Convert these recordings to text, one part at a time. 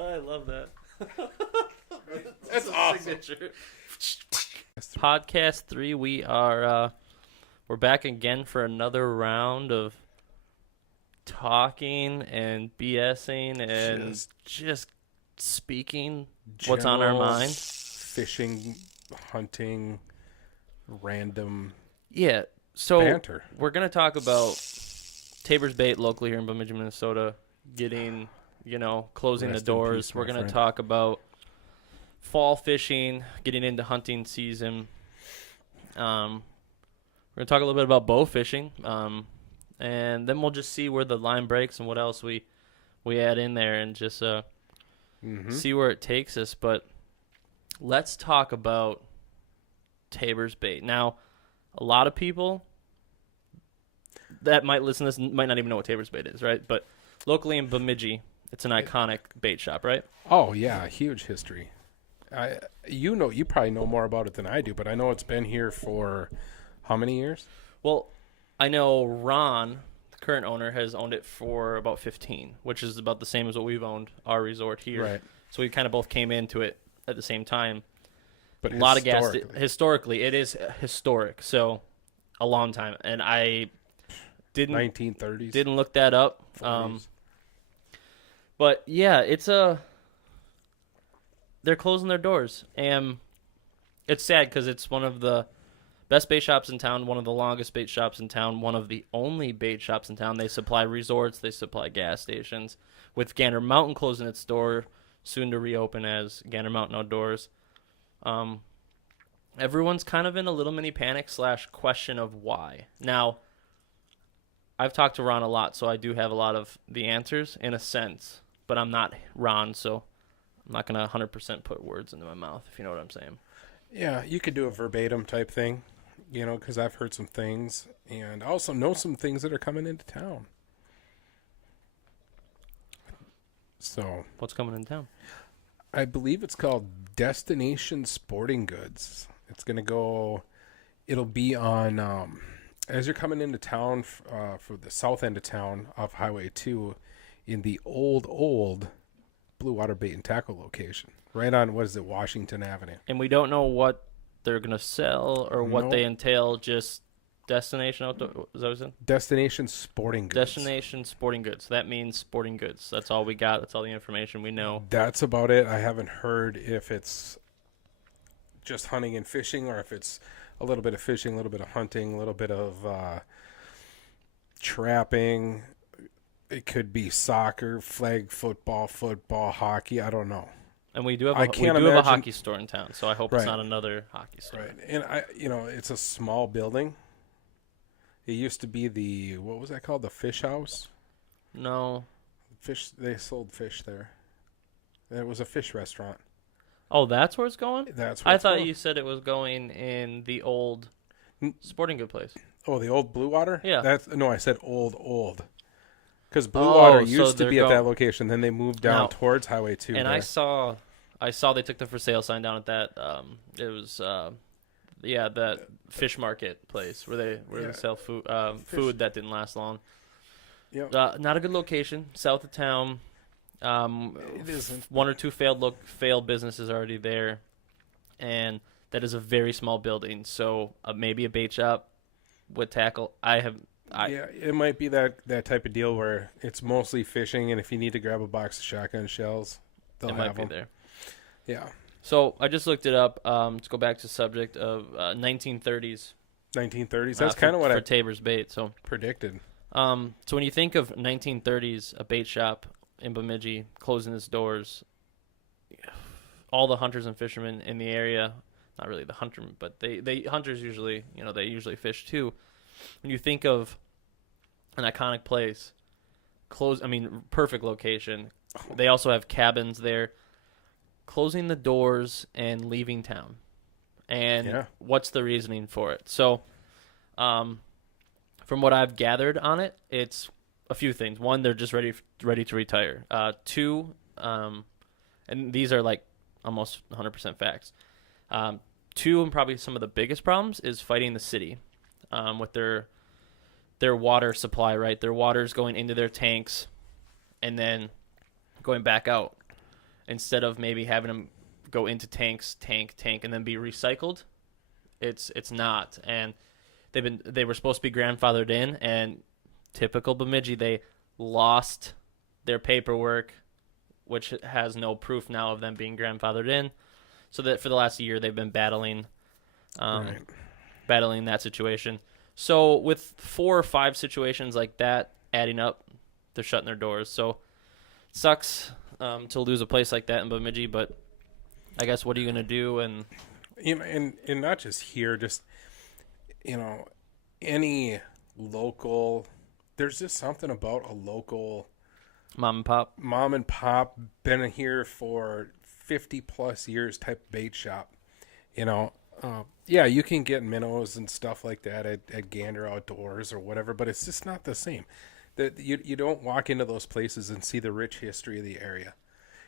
I love that. That's awesome. Signature. Podcast 3. We're back again for another round of talking and BSing and just speaking what's on our mind. Fishing, hunting, random banter. So we're going to talk about Tabor's Bait locally here in Bemidji, Minnesota, getting, closing Rest the in doors. peace, We're my going to friend. talk about fall fishing, getting into hunting season. We're going to talk a little bit about bow fishing, and then we'll just see where the line breaks and what else we add in there and just see where it takes us. But let's talk about Tabor's Bait. Now, a lot of people that might listen to this might not even know what Tabor's Bait is, right? But locally in Bemidji, it's an iconic bait shop, right? Oh yeah, huge history. You probably know more about it than I do, but I know it's been here for how many years? Well, I know Ron, the current owner, has owned it for about 15, which is about the same as what we've owned our resort here. Right. So we kind of both came into it at the same time. But A lot of gas. Historically, it is historic. So a long time, and I didn't 1930s. didn't look that up. 40s. But yeah, they're closing their doors, and it's sad because it's one of the best bait shops in town, one of the longest bait shops in town, one of the only bait shops in town. They supply resorts, they supply gas stations. With Gander Mountain closing its door, soon to reopen as Gander Mountain Outdoors, everyone's kind of in a little mini panic / question of why. Now, I've talked to Ron a lot, so I do have a lot of the answers in a sense, but I'm not Ron, so I'm not going to 100% put words into my mouth, if you know what I'm saying. Yeah, you could do a verbatim type thing, because I've heard some things and I also know some things that are coming into town. So, What's coming in town? I believe it's called Destination Sporting Goods. It's going to go, it'll be on, as you're coming into town for the south end of town off Highway 2 in the old Blue Water Bait and Tackle location. Right on, Washington Avenue. And we don't know what they're going to sell or what they entail, just Destination Outdoor, is that what it said? Destination Sporting Goods. Destination Sporting Goods. That means sporting goods. That's all we got. That's all the information we know. That's about it. I haven't heard if it's just hunting and fishing or if it's a little bit of fishing, a little bit of hunting, a little bit of trapping. It could be soccer, flag football, hockey. I don't know. And we do have imagine... a hockey store in town, so I hope it's Right. not another hockey store. Right. And it's a small building. It used to be what was that called? The Fish House? No. They sold fish there. It was a fish restaurant. Oh, that's where it's going? That's where I it's thought going. you said it was going in the old sporting good place. Oh, the old Blue Water? Yeah. No, I said old. Because Blue Water so used to be at they're that location. Then they moved down towards Highway 2. And there. I saw they took the for sale sign down at that. It was that fish market place where they sell food food that didn't last long. Yeah. Not a good location, south of town. It isn't. One or two failed businesses already there, and that is a very small building. So maybe a bait shop with tackle. It might be that type of deal where it's mostly fishing, and if you need to grab a box of shotgun shells, they'll it have might be them. there. Yeah. So I just looked it up. Let's go back to the subject of 1930s. 1930s. That's kind of what for I Tabor's Bait. So predicted. So when you think of 1930s, a bait shop in Bemidji closing its doors, all the hunters and fishermen in the area, not really the huntermen, but they hunters usually, they usually fish too. When you think of an iconic place, perfect location. They also have cabins there. Closing the doors and leaving town. And what's the reasoning for it? So, from what I've gathered on it, it's a few things. One, they're just ready to retire. Two, and these are like almost 100% facts. Two, and probably some of the biggest problems is fighting the city with their water supply. Right, their water's going into their tanks and then going back out. instead of maybe having them go into tanks, tank, and then be recycled. It's not, and they were supposed to be grandfathered in, and typical Bemidji, they lost their paperwork, which has no proof now of them being grandfathered in. So that for the last year they've been Right. battling that situation. So with 4 or 5 situations like that adding up, they're shutting their doors. So it sucks to lose a place like that in Bemidji, but I guess what are you gonna do? And And not just here, just any local. There's just something about a local mom and pop. mom and pop, been here for 50 plus years type bait shop. You know, yeah, you can get minnows and stuff like that at Gander Outdoors or whatever, but it's just not the same. That you don't walk into those places and see the rich history of the area.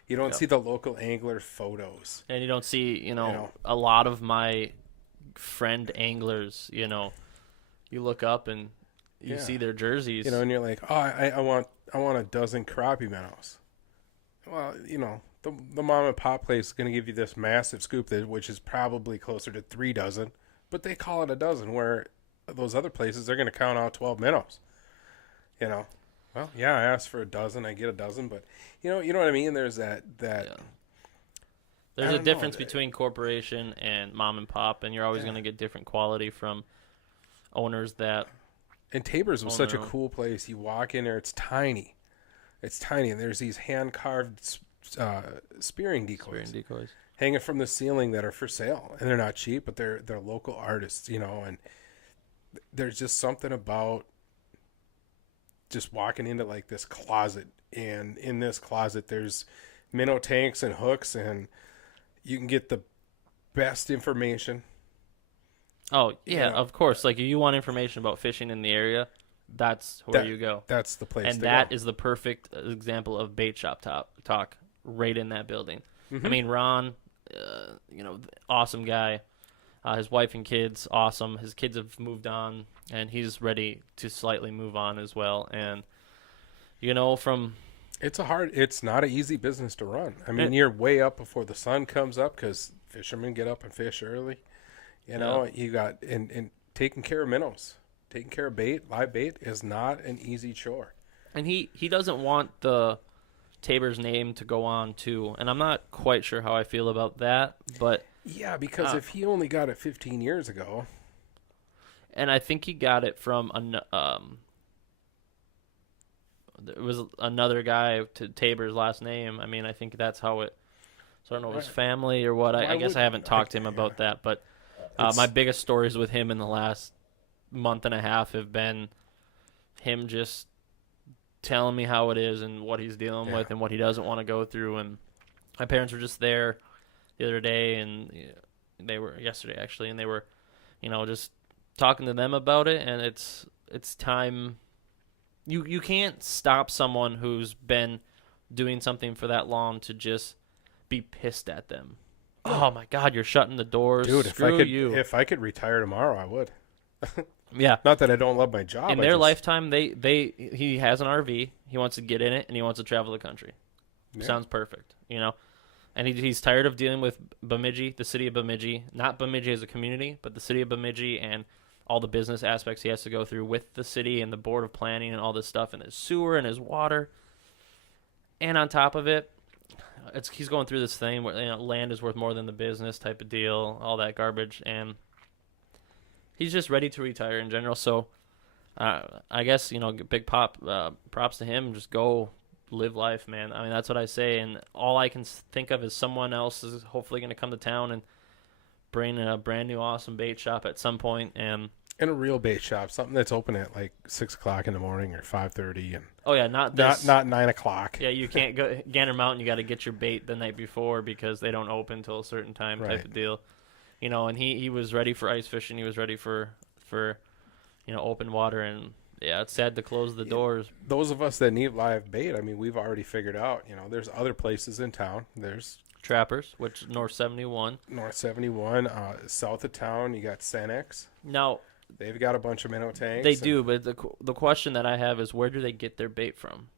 You don't see the local angler photos. And you don't see, know. a lot of my friend anglers, you look up and you Yeah. see their jerseys. And you're like, oh, I want a dozen crappie minnows. Well, the mom and pop place is going to give you this massive scoop which is probably closer to 3 dozen, but they call it a dozen. Where those other places they're going to count out 12 minnows. Well, yeah, I asked for a dozen, I get a dozen, but you know what I mean. There's that. Yeah. I There's a don't know. difference between corporation and mom and pop, and you're always going to get different quality from owners that. And Tabor's was Oh, such a no. cool place. You walk in there, it's tiny, and there's these hand carved spearing decoys Decoys. hanging from the ceiling that are for sale, and they're not cheap, but they're local artists, and there's just something about just walking into like this closet, and in this closet there's minnow tanks and hooks, and you can get the best information. Oh, yeah, know. of course. Like, if you want information about fishing in the area, that's where you go. That's the place And to that go. is the perfect example of bait shop talk right in that building. Mm-hmm. I mean, Ron, awesome guy. His wife and kids, awesome. His kids have moved on, and he's ready to slightly move on as well. And, from It's not an easy business to run. I mean, you're way up before the sun comes up because fishermen get up and fish early. You got, and taking care of minnows, taking care of live bait is not an easy chore. And he doesn't want the Tabor's name to go on, too. And I'm not quite sure how I feel about that, but... Yeah, because if he only got it 15 years ago. And I think he got it from there was another guy to Tabor's last name. I mean, I think that's how it. So I don't know if his Right. family or what. I Why guess I would- haven't talked to him about that. But It's- my biggest stories with him in the last month and a half have been him just telling me how it is and what he's dealing with and what he doesn't want to go through. And my parents were just there the other day, and they were yesterday actually, and they were, just talking to them about it. And it's time. You can't stop someone who's been doing something for that long to just be pissed at them. Oh my God, you're shutting the doors. Dude, Screw you. if I could retire tomorrow, I would. Yeah. Not that I don't love my job. In their lifetime, he has an RV. He wants to get in it, and he wants to travel the country. Yeah. Sounds perfect, And he's tired of dealing with Bemidji, the city of Bemidji, not Bemidji as a community, but the city of Bemidji and all the business aspects he has to go through with the city and the board of planning and all this stuff, and his sewer and his water. And on top of it, he's going through this thing where land is worth more than the business type of deal, all that garbage, and he's just ready to retire in general. So I guess big props to him. Just go live life, man. I mean, that's what I say, and all I can think of is someone else is hopefully going to come to town and bring a brand new awesome bait shop at some point. And in a real bait shop, something that's open at like 6:00 in the morning or 5:30, and oh yeah, not this. not 9:00. Yeah, you can't go Gander Mountain. You got to get your bait the night before because they don't open till a certain time, Right. type of deal. And he was ready for ice fishing. He was ready for open water, and yeah, it's sad to close the doors. Those of us that need live bait, I mean, we've already figured out. There's other places in town. There's Trappers, which North 71. North 71, south of town. You got Cenex. Now They've got a bunch of minnow tanks. they do, but the question that I have is where do they get their bait from?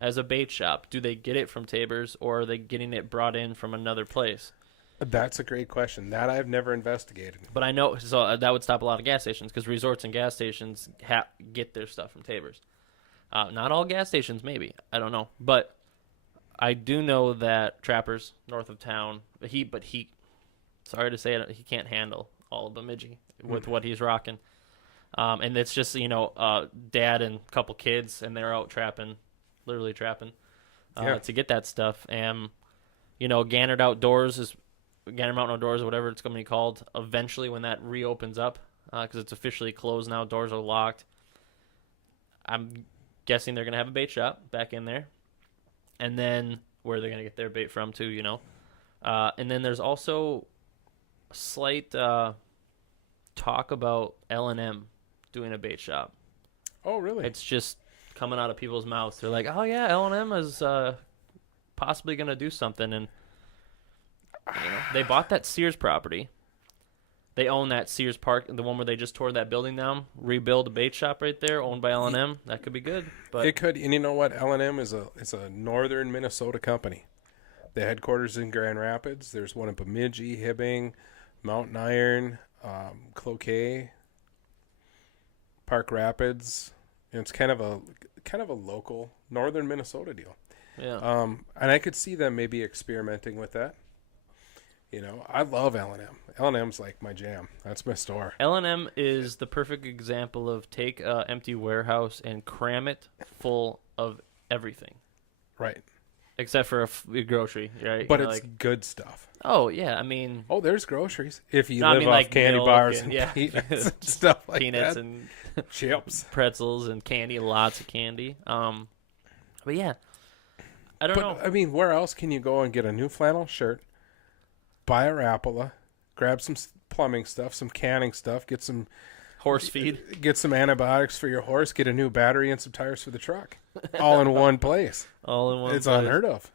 as a bait shop, do they get it from Tabor's or are they getting it brought in from another place? That's a great question. That I've never investigated. But I know, so that would stop a lot of gas stations because resorts and gas stations get their stuff from Tabor's. Not all gas stations, maybe. I don't know. But I do know that Trappers, north of town, he sorry to say it, he can't handle all of Bemidji with what he's rocking. And it's just, dad and a couple kids, and they're out trapping, literally trapping, to get that stuff. And, Gannett Mountain Outdoors, or whatever it's going to be called, eventually when that reopens up, because it's officially closed now, doors are locked. I'm guessing they're going to have a bait shop back in there. And then where they're going to get their bait from, too, And then there's also a slight talk about L&M doing a bait shop. Oh, really? It's just coming out of people's mouths. They're like, oh, yeah, L&M is possibly going to do something. And they bought that Sears property. They own that Sears Park, the one where they just tore that building down, rebuild a bait shop right there, owned by L&M. That could be good. But it could, and you know what? L&M is a northern Minnesota company. The headquarters in Grand Rapids. There's one in Bemidji, Hibbing, Mountain Iron, Cloquet, Park Rapids. And it's kind of a local northern Minnesota deal. Yeah. And I could see them maybe experimenting with that. I love L&M. L&M's like my jam. That's my store. L&M is the perfect example of take an empty warehouse and cram it full of everything. Right. Except for a grocery, right? But it's good stuff. Oh, yeah. I mean... Oh, there's groceries. If you live off candy bars and peanuts and stuff like peanuts that. and chips. Pretzels and candy. Lots of candy. But yeah. I don't know. I mean, where else can you go and get a new flannel shirt, buy a Rapala, grab some plumbing stuff, some canning stuff, get some... Horse feed. Get some antibiotics for your horse, get a new battery and some tires for the truck. All in one place. All in one It's place. unheard of.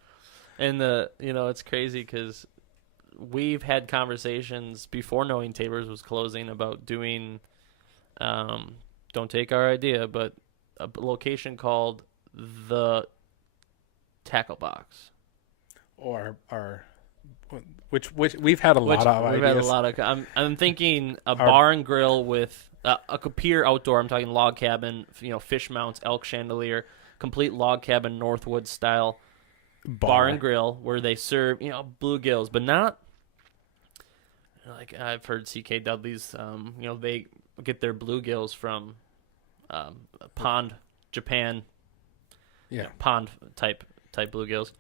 And it's crazy because we've had conversations before knowing Tabor's was closing about doing, don't take our idea, but a location called the Tackle Box. Or which we've had a lot of ideas. We've had a lot of. I'm thinking a bar and grill with a Kapir outdoor. I'm talking log cabin, fish mounts, elk chandelier, complete log cabin Northwood style bar and grill where they serve bluegills, but not like I've heard CK Dudley's. They get their bluegills from pond, Japan. Yeah, pond type bluegills.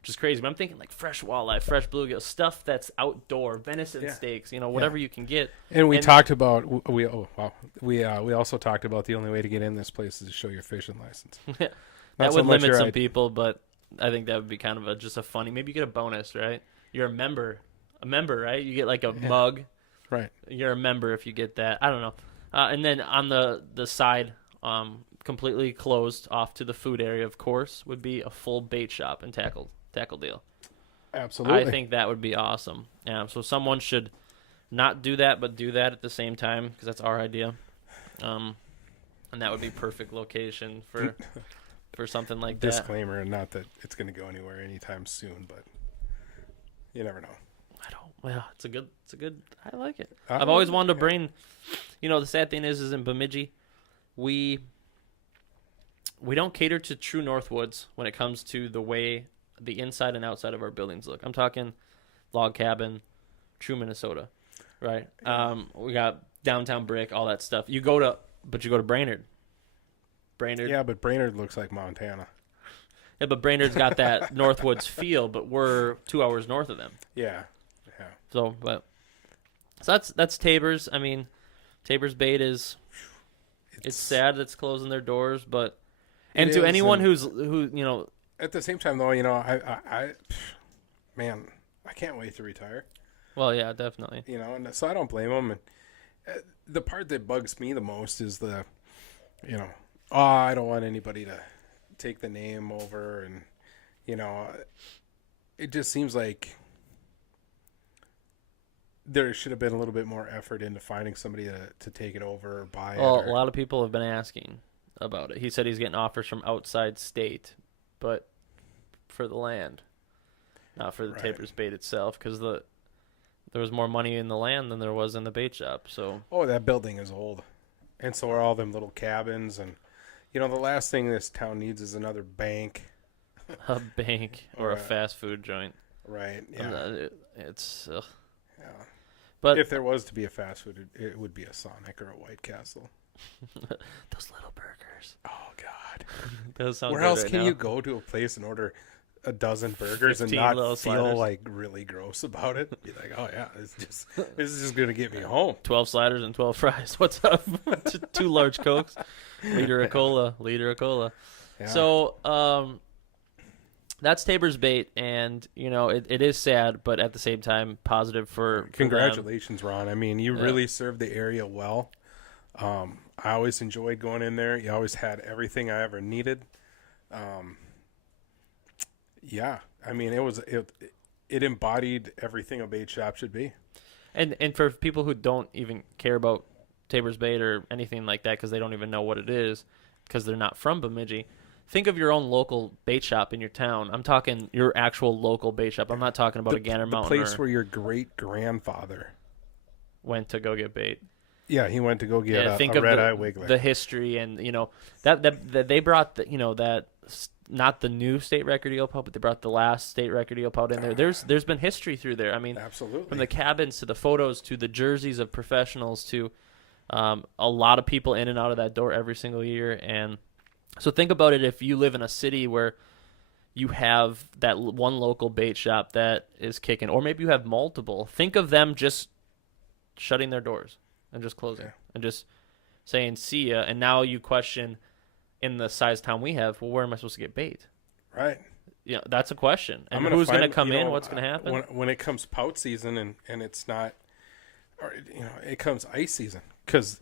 Which is crazy, but I'm thinking like fresh walleye, fresh bluegill, stuff that's outdoor, venison steaks, whatever you can get. And we talked about we also talked about the only way to get in this place is to show your fishing license. That would limit some people, but I think that would be kind of just a funny. Maybe you get a bonus, right? You're a member, right? You get like a mug, right? You're a member if you get that. I don't know. And then on the side, completely closed off to the food area, of course, would be a full bait shop and tackle deal. Absolutely. I think that would be awesome. Yeah, so someone should not do that, but do that at the same time because that's our idea. And that would be perfect location for something like that. Disclaimer, not that it's going to go anywhere anytime soon, but you never know. Well, it's a good. I like it. I've always wanted to bring. The sad thing is in Bemidji, we don't cater to true Northwoods when it comes to the way the inside and outside of our buildings look. I'm talking log cabin, true Minnesota, right? We got downtown brick, all that stuff. You go to Brainerd. Yeah, but Brainerd looks like Montana. Yeah, but Brainerd's got that Northwoods feel, but we're 2 hours north of them. Yeah. So that's Tabor's. I mean, Tabor's Bait is. It's sad that it's closing their doors, but to anyone who. At the same time, though, I can't wait to retire. Well, yeah, definitely. And so I don't blame them. And the part that bugs me the most is I don't want anybody to take the name over, and it just seems like there should have been a little bit more effort into finding somebody to take it over or buy it. Well, a lot of people have been asking about it. He said he's getting offers from outside state but for the land, not for the Right. Taber's bait itself, because there was more money in the land than there was in the bait shop. So Oh, that building is old. And so are all them little cabins. And, the last thing this town needs is another bank. a bank or a Right. fast food joint. Right. And, Yeah. it's Yeah. but If there was to be a fast food, it would be a Sonic or a White Castle. those little burgers. Oh, God. Those sound Where good else right can now. you go to a place and order a dozen burgers and 15 not little feel sliders. like really gross about it? Be like, oh, yeah, this is just going to get me home. 12 sliders and 12 fries. What's up? 2 large Cokes, liter of cola. Yeah. So, that's Taber's bait, and it is sad, but at the same time positive for them. Congratulations, Ron. I mean, you Yeah. really served the area well. I always enjoyed going in there. You always had everything I ever needed. Yeah, I mean, it embodied everything a bait shop should be. And for people who don't even care about Taber's bait or anything like that because they don't even know what it is because they're not from Bemidji, think of your own local bait shop in your town. I'm talking your actual local bait shop. I'm not talking about a Gander The Mountain place or where your great grandfather, went to go get bait. yeah, he went to go get Think a of red eye wiggler. the history and that they brought not the new state record eel pout, but they brought the last state record eel pout in there. There's been history through there. I mean, Absolutely. from the cabins to the photos to the jerseys of professionals to a lot of people in and out of that door every single year. And so think about it, if you live in a city where you have that one local bait shop that is kicking, or maybe you have multiple, think of them just shutting their doors and just closing and just saying see ya. And now you question, in the size town we have, well, where am I supposed to get bait? Right. That's a question. And I'm gonna who's going to find- come you in? know, What's going to happen? when it comes pout season and it's not, or it comes ice season because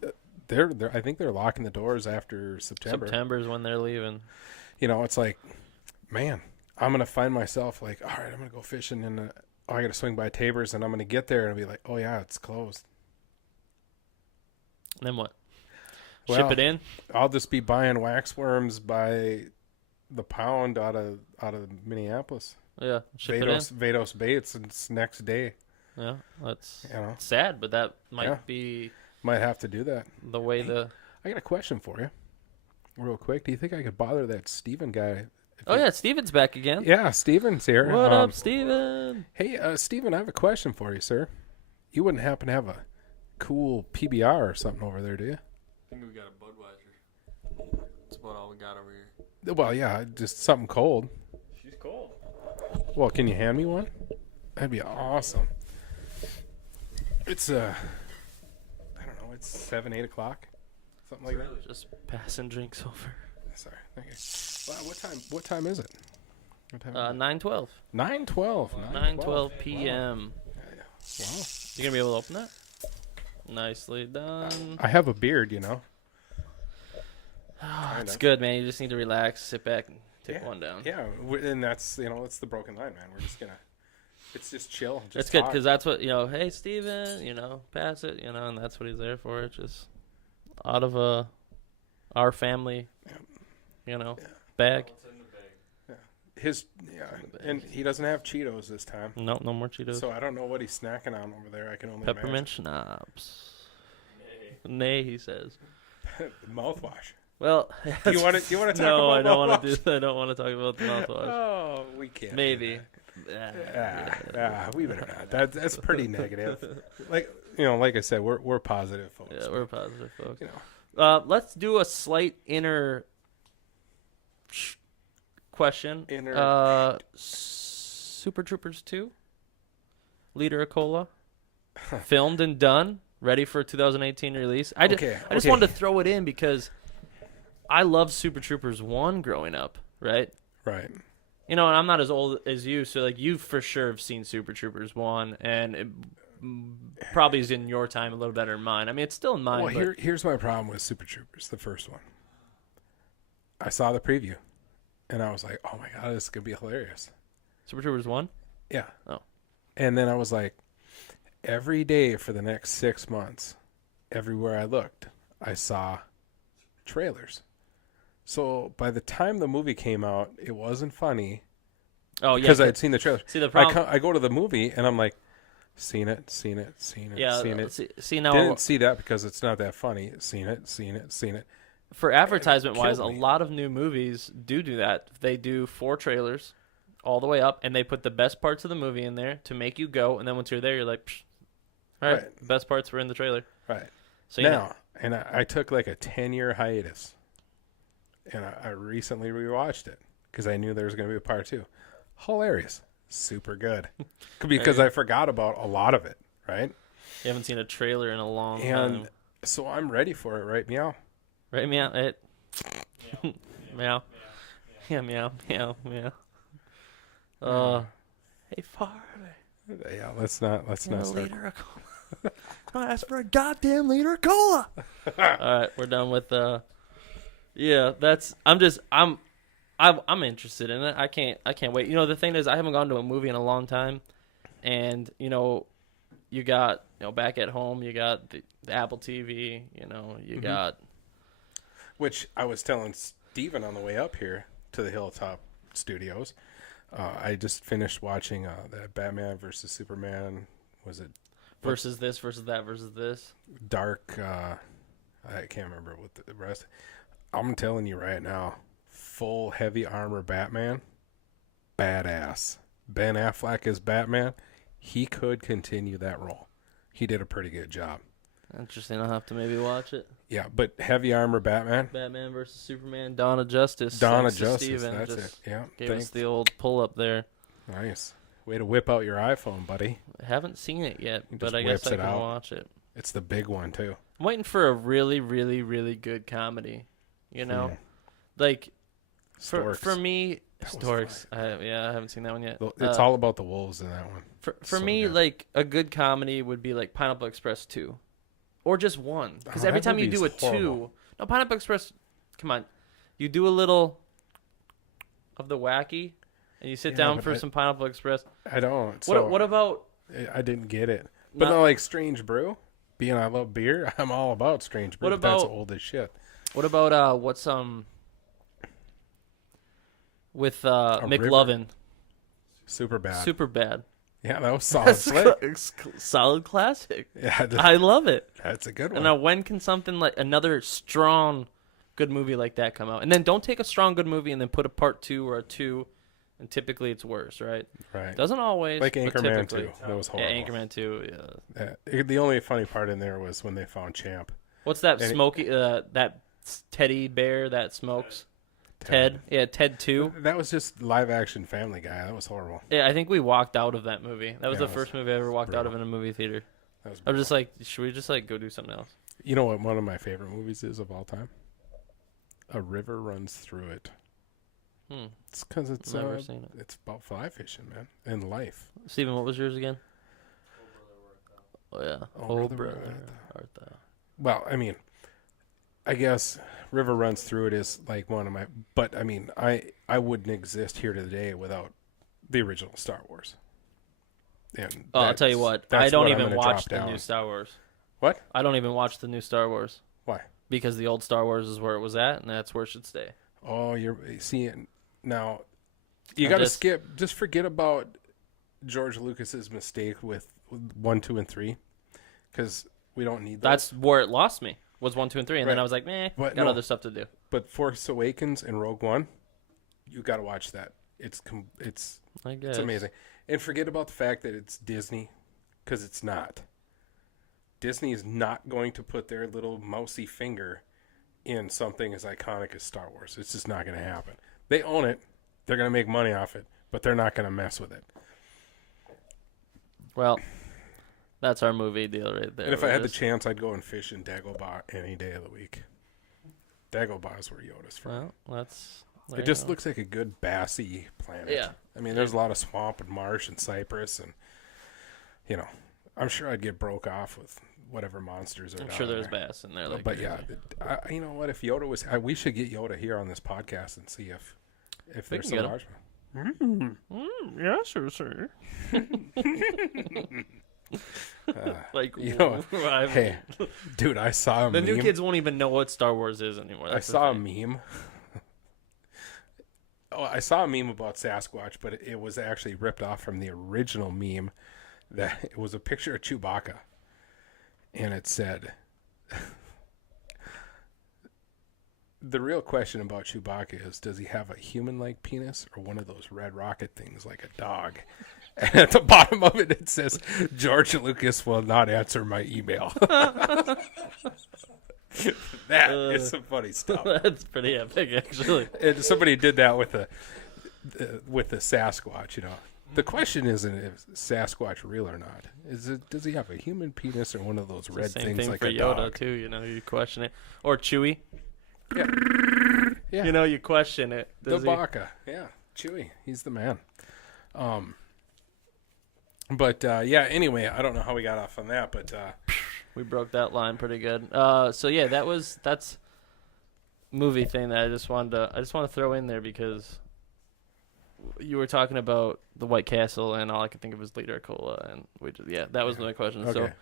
they're I think they're locking the doors after September. September's when they're leaving. It's like, man, I'm gonna find myself like, all right, I'm gonna go fishing and I got to swing by Tabor's and I'm gonna get there and be like, oh yeah, it's closed. And then what? Well, Ship it in? I'll just be buying wax worms by the pound out of Minneapolis. Yeah, ship it in. Vados baits, and it's next day. Yeah, that's You know, sad, but that might Yeah. be might have to do that. the way the. I got a question for you, real quick. Do you think I could bother that Steven guy? Oh yeah, Steven's back again. Yeah, Steven's here. What up, Steven? Hey, Steven, I have a question for you, sir. You wouldn't happen to have a cool PBR or something over there, do you? I think we got a Budweiser. That's about all we got over here. Well, yeah, just something cold. She's cold. Well, can you hand me one? That'd be awesome. It's I don't know, it's 7, 8 o'clock, something like that. Just passing drinks over. Sorry, thank you. Wow, what time is it? What time? 9:12. 9:12. 9:12 p.m. Wow. You gonna be able to open that? Nicely done. I have a beard, you know. It's good, man. You just need to relax, sit back, and take Yeah. one down. Yeah, and that's it's the broken line, man. We're just gonna, it's just chill. Just It's good talk. because that's what Hey, Steven, pass it, and that's what he's there for. It's just out of our family, bag. his and he doesn't have Cheetos this time, No more Cheetos. so I don't know what he's snacking on over there. I can only Peppermint schnapps. Nay, he says. imagine. Mouthwash. Well, Do you want to talk no, about I don't want mouthwash? to do. I don't want to talk about the mouthwash. Oh, we can't. do Maybe. that. We better not. That's pretty negative. Like like I said, we're positive folks. Yeah, we're positive, folks. You know. Let's do a slight inner question. Super Troopers 2, liter of cola, filmed and done, ready for 2018 release. I just wanted to throw it in because I loved Super Troopers 1 growing up, right? Right. And I'm not as old as you, so like you for sure have seen Super Troopers 1, and it probably is in your time a little better than mine. I mean, it's still in mine. Well, but here's my problem with Super Troopers, the first one. I saw the preview, and I was like, oh my god, this is gonna be hilarious. Super Troopers 1? Yeah. Oh. And then I was like, every day for the next 6 months, everywhere I looked, I saw trailers. So by the time the movie came out, it wasn't funny Oh yeah, because I'd seen the trailer. see the problem. I go to the movie and I'm like, seen it. Yeah, seen it. see now Didn't see that because it's not that funny. Seen it. for advertisement wise, a killed me. lot of new movies do that. They do 4 trailers all the way up, and they put the best parts of the movie in there to make you go. And then once you're there, you're like, Psh, all right, Right. the best parts were in the trailer. Right. So you know, Now, and I took like a 10-year hiatus, and I recently rewatched it because I knew there was going to be a part 2. Hilarious. Super good. Because I forgot about a lot of it, right? you haven't seen a trailer in a long And time. so I'm ready for it, right? Meow. Right, meow, it. Meow. Yeah, meow, meow, meow. Hey, Farley. Yeah, let's not start. Liter of cola. Don't ask for a goddamn liter of cola. All right, we're done with. Yeah, I'm interested in it. I can't wait. You know, the thing is, I haven't gone to a movie in a long time, and you know, you got back at home, you got the Apple TV. You know, you got. Which I was telling Steven on the way up here to the Hilltop Studios. I just finished watching that Batman versus Superman. Was it Versus this, versus that, versus this. Dark? I can't remember what the rest. I'm telling you right now, full heavy armor Batman, badass. Ben Affleck as Batman, he could continue that role. He did a pretty good job. Interesting. I'll have to maybe watch it. Yeah, but heavy armor Batman, Batman versus Superman, Dawn of Justice. Dawn of Thanks to Justice, Steven, that's just it. Yeah, Gave thanks. us the old pull up there. Nice. Way to whip out your iPhone, buddy. I haven't seen it yet, He but just I guess whips I it can out. watch it. It's the big one, too. I'm waiting for a really, really, really good comedy. You know, like Storks. for me, That was Storks. I haven't seen that one yet. It's all about the wolves in that one. for so me, good. like a good comedy would be like Pineapple Express 2, or just one. Because Oh, every that time you movie's do a horrible. 2, no Pineapple Express. Come on, you do a little of the wacky, and you sit Yeah, down but for some Pineapple Express. I don't. What So what about? I didn't get it. But Not- no, like Strange Brew. Being I love beer, I'm all about Strange Brew. What but that's about- old as shit. What about what's with McLovin? Super bad. Super bad. Yeah, that was solid flick. Solid classic. Yeah, I love it. that's a good And one. now, when can something like another strong, good movie like that come out? And then don't take a strong, good movie and then put a part 2 or a 2, and typically it's worse, right? Right. Doesn't always. Like but Anchorman typically. 2. That was Yeah, horrible. Anchorman 2. Yeah. The only funny part in there was when they found Champ. What's that And smoky? That teddy bear that smokes. Ted. Yeah, Ted 2. That was just live action Family Guy. That was horrible. Yeah, I think we walked out of that movie. That was Yeah, the it was first movie I ever walked out of brutal. in a movie theater. That was I was just like, should we just like go do something else? You know what one of my favorite movies is of all time? A River Runs Through It. It's because it's Never seen it. it's about fly fishing, man, and life. Steven, what was yours again? Oh yeah. Oh, Oh, brother, brother. Art Art thou. Well, I mean, I guess River Runs Through It is like one of my. But I mean, I wouldn't exist here today without the original Star Wars. And Oh, I'll tell you what. I that's don't what I'm even gonna watch drop the down. new Star Wars. What? I don't even watch the new Star Wars Why? because the old Star Wars is where it was at, and that's where it should stay. Oh, you're seeing now. You I got to just- skip. Just forget about George Lucas's mistake with 1, 2, and 3, because we don't need those. That's where it lost me. Was 1, 2, and 3, and then Right. I was like, meh, But got no. other stuff to do. But Force Awakens and Rogue One, you got to watch that. It's I guess It's amazing. And forget about the fact that it's Disney, because it's not. Disney is not going to put their little mousy finger in something as iconic as Star Wars. It's just not going to happen. They own it. They're going to make money off it, but they're not going to mess with it. Well, that's our movie deal right there. And if I We're had the just- chance, I'd go and fish in Dagobah any day of the week. Dagobah is where Yoda's from. Well, that's. It just looks like a good bassy planet. Yeah. I mean, there's a lot of swamp and marsh and cypress, and I'm sure I'd get broke off with whatever monsters are. I'm down sure there's there. bass in there. Like But crazy. yeah, you know what? If Yoda was, we should get Yoda here on this podcast and see if We there's can some get large. yeah, sure, sir. Like, you know, Hey, dude, I saw a the meme. new kids won't even know what Star Wars is anymore. I That's the saw a thing. meme Oh, I saw a meme about Sasquatch, but it was actually ripped off from the original meme. That it was a picture of Chewbacca, and it said, "The real question about Chewbacca is, does he have a human-like penis or one of those red rocket things like a dog?" And at the bottom of it, it says, "George Lucas will not answer my email." That is some funny stuff. That's pretty epic, actually. And somebody did that with the Sasquatch. You know, the question isn't if Sasquatch real or not. Is it, does he have a human penis or one of those red Same things thing like for a Yoda dog? too. You know, you question it, or Chewie. Yeah. You know, you question it. The Does he? Baka. Yeah, Chewie. He's the man. But yeah. Anyway, I don't know how we got off on that, but We broke that line pretty good. So yeah, that's movie thing that I just want to throw in there because you were talking about the White Castle and all I could think of was Leader Cola and that was my question. okay.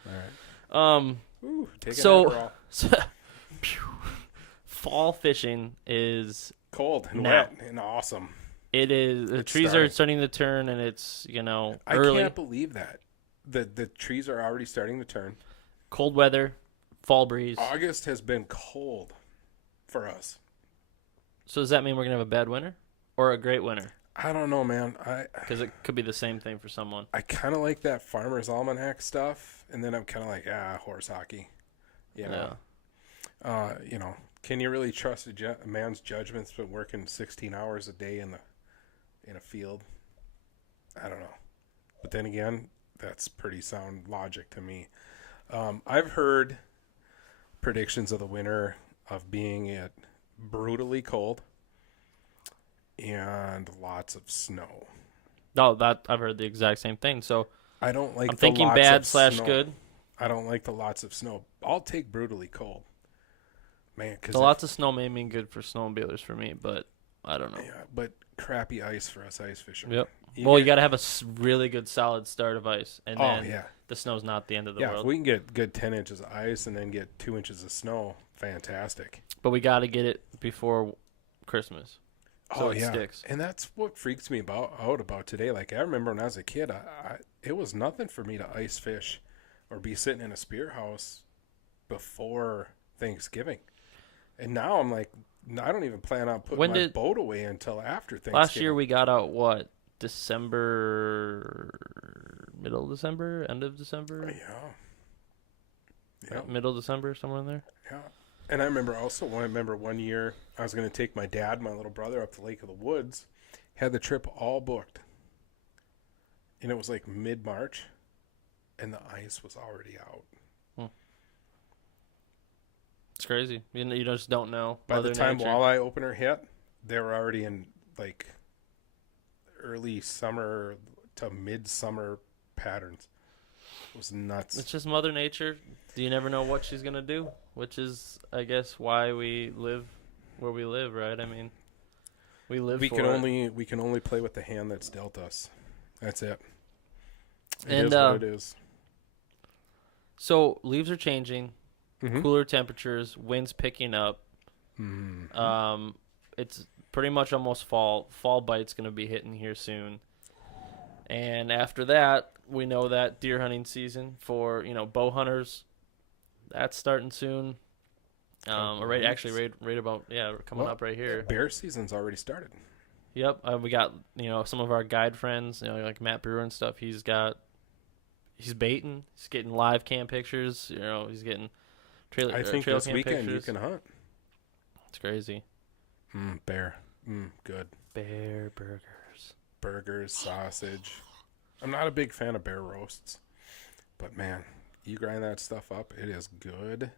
So All right. Ooh, take an so- Adderall. fall fishing is Cold and Now. wet and awesome. the It's trees starting. are starting to turn and it's I early can't believe that. The trees are already starting to turn. cold weather, fall breeze. August has been cold for us. So does that mean we're gonna have a bad winter or a great winter? I don't know, man. Because it could be the same thing for someone. I kind of like that Farmer's Almanac stuff, and then I'm kind of like, horse hockey. You know, can you really trust a man's judgment's been working 16 hours a day in a field? I don't know. But then again, that's pretty sound logic to me. I've heard predictions of the winter of being brutally cold and lots of snow. No, that I've heard the exact same thing. So I don't like. I'm thinking bad / good. I don't like the lots of snow. I'll take brutally cold, man. Because The lots of snow may mean good for snowmobilers for me, but I don't know. yeah, but crappy ice for us ice fishermen. Yep. Well, you got to have a really good solid start of ice, and Oh then yeah, the snow's not the end of the yeah. If world. we can get good 10 inches of ice and then get 2 inches of snow, fantastic. But we got to get it before Christmas, so Oh it yeah, sticks. and that's what freaks me out about today. Like I remember when I was a kid, it was nothing for me to ice fish or be sitting in a spear house before Thanksgiving. And now I'm like, I don't even plan on putting my boat away until after Thanksgiving. Last year we got out December, middle of December, end of December, Yeah. middle of December, somewhere in there. Yeah. And I remember one year I was going to take my dad, my little brother, up to Lake of the Woods. Had the trip all booked. And it was like mid-March, and the ice was already out. It's crazy. You just don't know. By Mother the time Nature. walleye opener hit, they were already in like early summer to midsummer patterns. It was nuts. It's just Mother Nature. You never know what she's gonna do, which is, I guess, why we live where we live, right? I mean, we live. We for can it. only play with the hand that's dealt us. That's it. It And, is what it is. So leaves are changing, Mhm. cooler temperatures, winds picking up. Mhm. It's pretty much almost fall. Fall bite's gonna be hitting here soon. And after that, we know that deer hunting season for bow hunters, that's starting soon. Right about coming up right here. Bear season's already started. Yep, we got some of our guide friends, like Matt Brewer and stuff. He's baiting. He's getting live cam pictures. He's getting trail. I think trail this cam weekend pictures. you can hunt. It's crazy. Bear. Good. Bear burgers. Burgers, sausage. I'm not a big fan of bear roasts, but man, you grind that stuff up, it is good.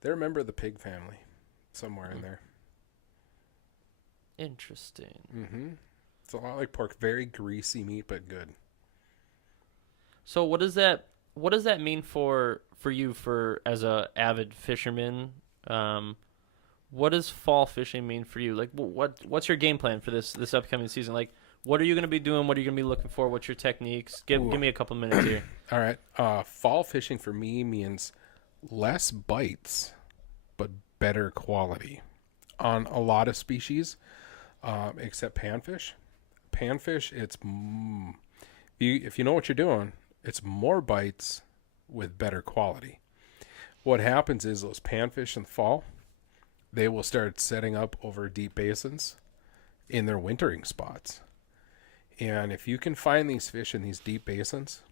They're a member of the pig family, somewhere in there. Interesting. It's a lot like pork. Very greasy meat, but good. So what does that mean for you as a avid fisherman? What does fall fishing mean for you? Like what's your game plan for this upcoming season? Like what are you going to be doing? What are you going to be looking for? What's your techniques? Give me a couple minutes here. All right. Fall fishing for me means less bites, but better quality on a lot of species. except panfish. Panfish, if you know what you're doing, it's more bites with better quality. What happens is those panfish in the fall, they will start setting up over deep basins in their wintering spots. And if you can find these fish in these deep basins,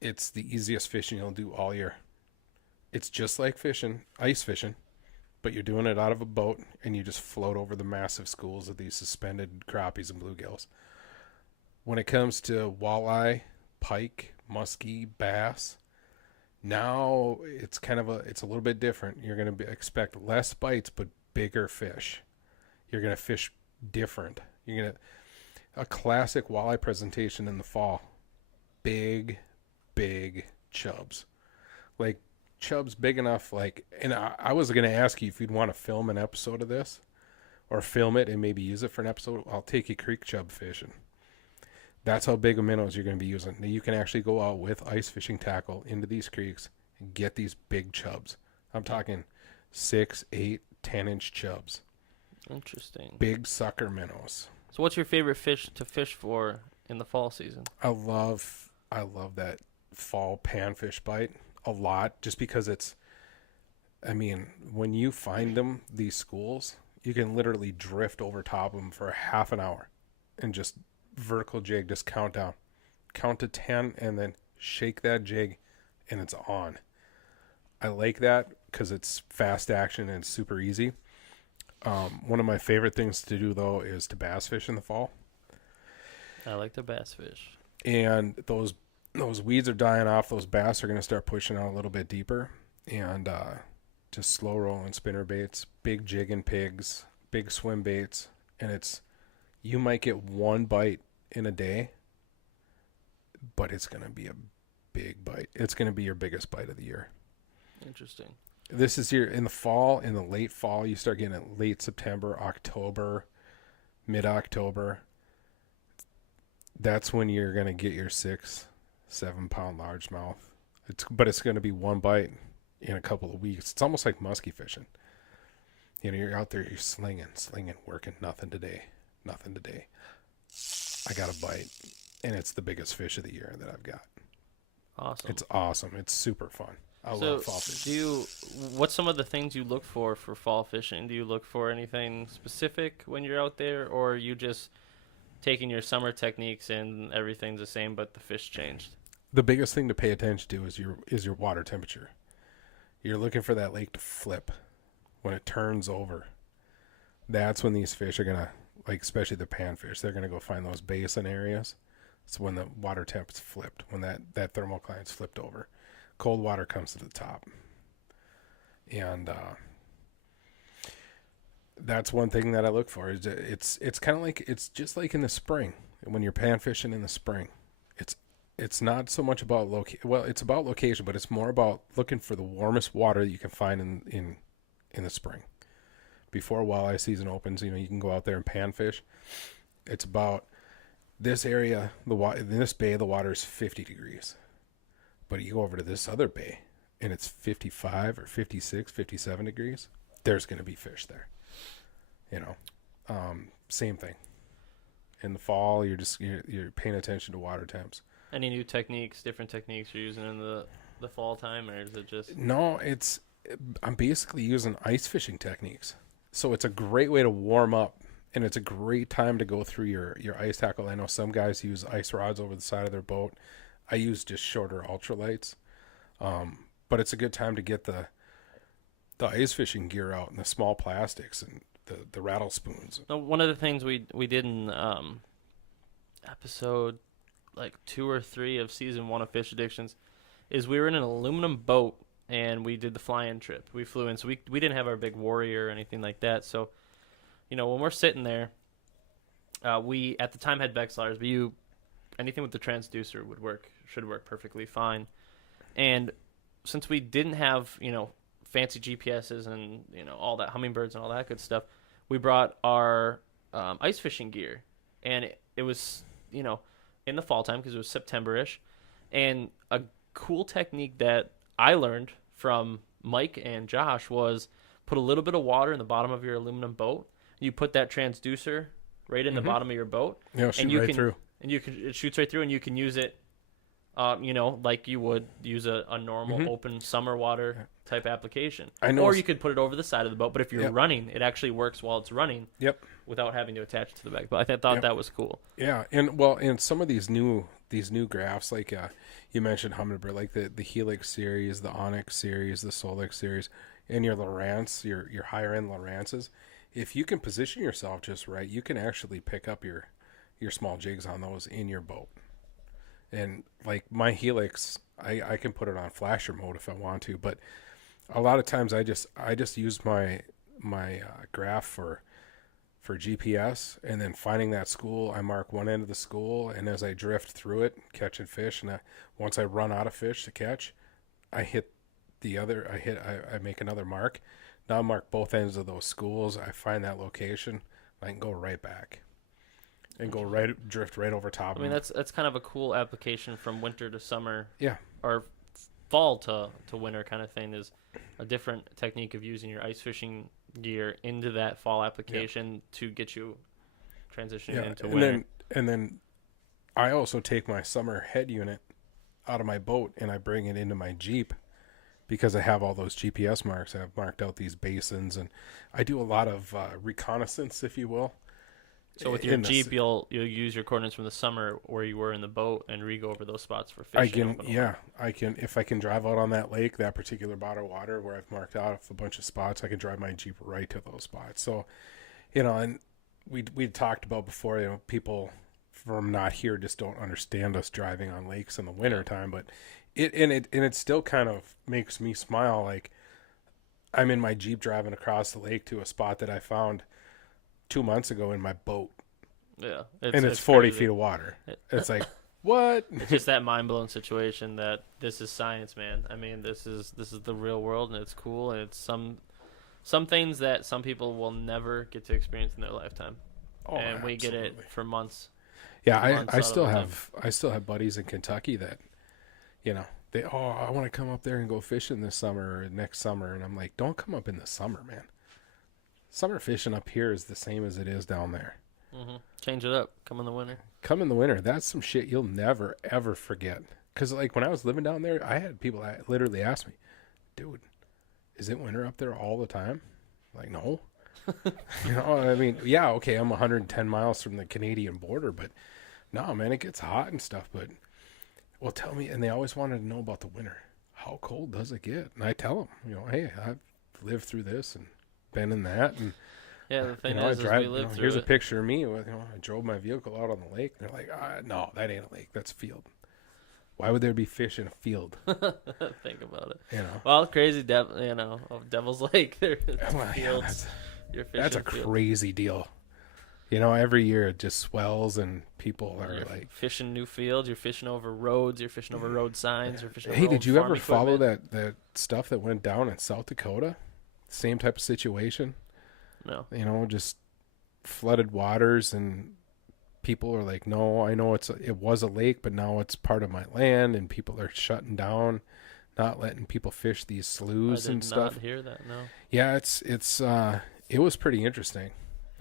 it's the easiest fishing you'll do all year. It's just like fishing, ice fishing, but you're doing it out of a boat and you just float over the massive schools of these suspended crappies and bluegills. When it comes to walleye, pike, muskie, bass, now it's it's a little bit different. You're going to expect less bites but bigger fish. You're going to fish different. A classic walleye presentation in the fall. Big chubs. Like chubs big enough, and I was going to ask you if you'd want to film an episode of this or film it and maybe use it for an episode. I'll take you creek chub fishing. That's how big of minnows you're going to be using. Now you can actually go out with ice fishing tackle into these creeks and get these big chubs. I'm talking 6, 8, 10-inch chubs. Interesting. Big sucker minnows. So what's your favorite fish to fish for in the fall season? I love that fall panfish bite a lot, just because when you find them, these schools, you can literally drift over top of them for half an hour and just vertical jig, just count down. Count to 10 and then shake that jig and it's on. I like that because it's fast action and super easy. One of my favorite things to do, though, is to bass fish in the fall. I like the bass fish. And those weeds are dying off. Those bass are going to start pushing out a little bit deeper. And just slow rolling spinner baits, big jigging pigs, big swim baits. And you might get one bite in a day, but it's going to be a big bite. It's going to be your biggest bite of the year. Interesting. This is in the fall, in the late fall, you start getting it late September, October, mid-October. That's when you're going to get your 6-7 pound largemouth. But it's going to be one bite in a couple of weeks. It's almost like muskie fishing. You're out there, you're slinging, working, nothing today. I got a bite, and it's the biggest fish of the year that I've got. Awesome. It's awesome. It's super fun. I love fall fishing. What's some of the things you look for fall fishing? Do you look for anything specific when you're out there, or are you just taking your summer techniques and everything's the same but the fish changed? The biggest thing to pay attention to is your water temperature. You're looking for that lake to flip. When it turns over, that's when these fish are going to, especially the panfish, they're going to go find those basin areas. It's when the water temp's flipped, when that thermocline's flipped over. Cold water comes to the top. And that's one thing that I look for. It's kind of it's just like in the spring, when you're pan fishing in the spring. It's not so much about it's about location, but it's more about looking for the warmest water that you can find in the spring. Before walleye season opens, you can go out there and pan fish. It's about this area, in this bay, the water is 50 degrees. But you go over to this other bay, and it's 55 or 56, 57 degrees. There's going to be fish there. Same thing. In the fall, you're paying attention to water temps. Any new techniques, different techniques you're using in the fall time, or is it just... No, I'm basically using ice fishing techniques. So it's a great way to warm up, and it's a great time to go through your ice tackle. I know some guys use ice rods over the side of their boat. I use just shorter ultralights. But it's a good time to get the ice fishing gear out and the small plastics and the rattle spoons. Now, one of the things we did in episode 2 or 3 of season 1 of Fish Addictions is we were in an aluminum boat and we did the fly-in trip. We flew in, so we didn't have our big Warrior or anything like that. So, when we're sitting there, we at the time had Vexilars, but anything with the transducer should work perfectly fine. And since we didn't have, fancy GPSs and, all that, hummingbirds and all that good stuff, we brought our ice fishing gear. And it was, in the fall time because it was September-ish. And a cool technique that I learned from Mike and Josh was put a little bit of water in the bottom of your aluminum boat You put that transducer right in the bottom of your boat, Yeah, shoot right through. and it shoots right through, and you can use it, like you would use a normal open summer water type application. I know. Or you could put it over the side of the boat, but if you're Yep. running, it actually works while it's running. Yep. Without having to attach it to the back. But I thought Yep. that was cool. Yeah, and some of these new graphs, like you mentioned Humminbird, like the Helix series, the Onyx series, the Solix series, and your Lowrance, your higher end Lowrances. If you can position yourself just right, you can actually pick up your small jigs on those in your boat. And like my Helix, I can put it on flasher mode if I want to, but a lot of times I just use my graph for GPS, and then finding that school, I mark one end of the school, and as I drift through it, catching fish, and once I run out of fish to catch, I hit the other. I make another mark. Now I mark both ends of those schools. I find that location. I can go right back and drift right over top. I mean, of that's kind of a cool application from winter to summer. Yeah. Or fall to winter kind of thing, is a different technique of using your ice fishing gear into that fall application to get you transitioning into winter. And then I also take my summer head unit out of my boat and I bring it into my Jeep, because I have all those GPS marks. I've marked out these basins, and I do a lot of reconnaissance, if you will. So with your Jeep, you'll use your coordinates from the summer where you were in the boat and re-go over those spots for fish. I can if I can drive out on that lake, that particular body of water where I've marked out a bunch of spots, I can drive my Jeep right to those spots. So, and we talked about before, people from not here just don't understand us driving on lakes in the winter time, but it still kind of makes me smile. Like, I'm in my Jeep driving across the lake to a spot that I found 2 months ago in my boat. Yeah. It's 40 feet of water. It's like, what? It's just that mind-blowing situation that this is science, man. I mean, this is the real world, and it's cool, and it's some things that some people will never get to experience in their lifetime. Oh, and we get absolutely. it for months. Yeah, I still have buddies in Kentucky that, I want to come up there and go fishing this summer or next summer, and I'm like, don't come up in the summer, man. Summer fishing up here is the same as it is down there. Mm-hmm. Change it up. Come in the winter. Come in the winter. That's some shit you'll never, ever forget. Because, like, when I was living down there, I had people that literally asked me, dude, is it winter up there all the time? I'm like, no. I mean, yeah, okay, I'm 110 miles from the Canadian border, but no, man, it gets hot and stuff. But, well, tell me, and they always wanted to know about the winter. How cold does it get? And I tell them, hey, I've lived through this and been in that, and yeah, the thing I is drive, we live through here's it. a picture of me. I drove my vehicle out on the lake. And they're like, no, that ain't a lake. That's a field. Why would there be fish in a field? Think about it. Well, crazy, Devil's Lake. There's fields. That's a crazy deal. Every year it just swells, and people are like fishing new fields. You're fishing over roads. You're fishing over road signs. You're fishing. Hey, over did you ever follow equipment. that stuff that went down in South Dakota? Same type of situation. No. Just flooded waters, and people are like, no, I know it was a lake, but now it's part of my land, and people are shutting down, not letting people fish these sloughs and stuff. I did not hear that, no. Yeah, it was pretty interesting.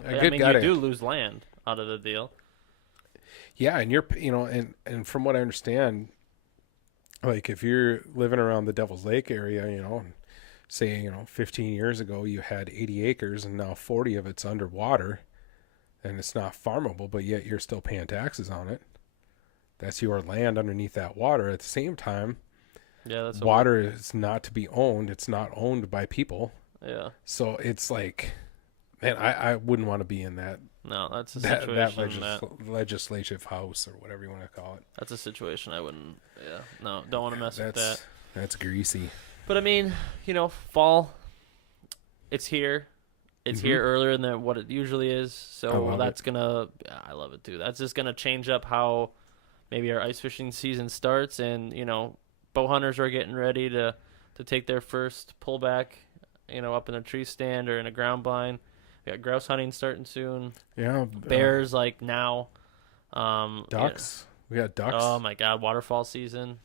You do lose land out of the deal. Yeah, and and from what I understand, like if you're living around the Devil's Lake area, and say, 15 years ago you had 80 acres and now 40 of it's underwater and it's not farmable, but yet you're still paying taxes on it. That's your land underneath that water. At the same time, that's water is not to be owned. It's not owned by people. Yeah. So it's like, man, I wouldn't want to be in that. No, that's a situation legislative house or whatever you want to call it. That's a situation I wouldn't. Yeah. No, don't want to mess with that. That's greasy. But I mean, fall, it's here. It's here earlier than what it usually is. So that's I love it too. That's just going to change up how maybe our ice fishing season starts. And, bow hunters are getting ready to take their first pullback, up in a tree stand or in a ground blind. We got grouse hunting starting soon. Yeah. Bears like now. Ducks. We got ducks. Oh my God. Waterfall season.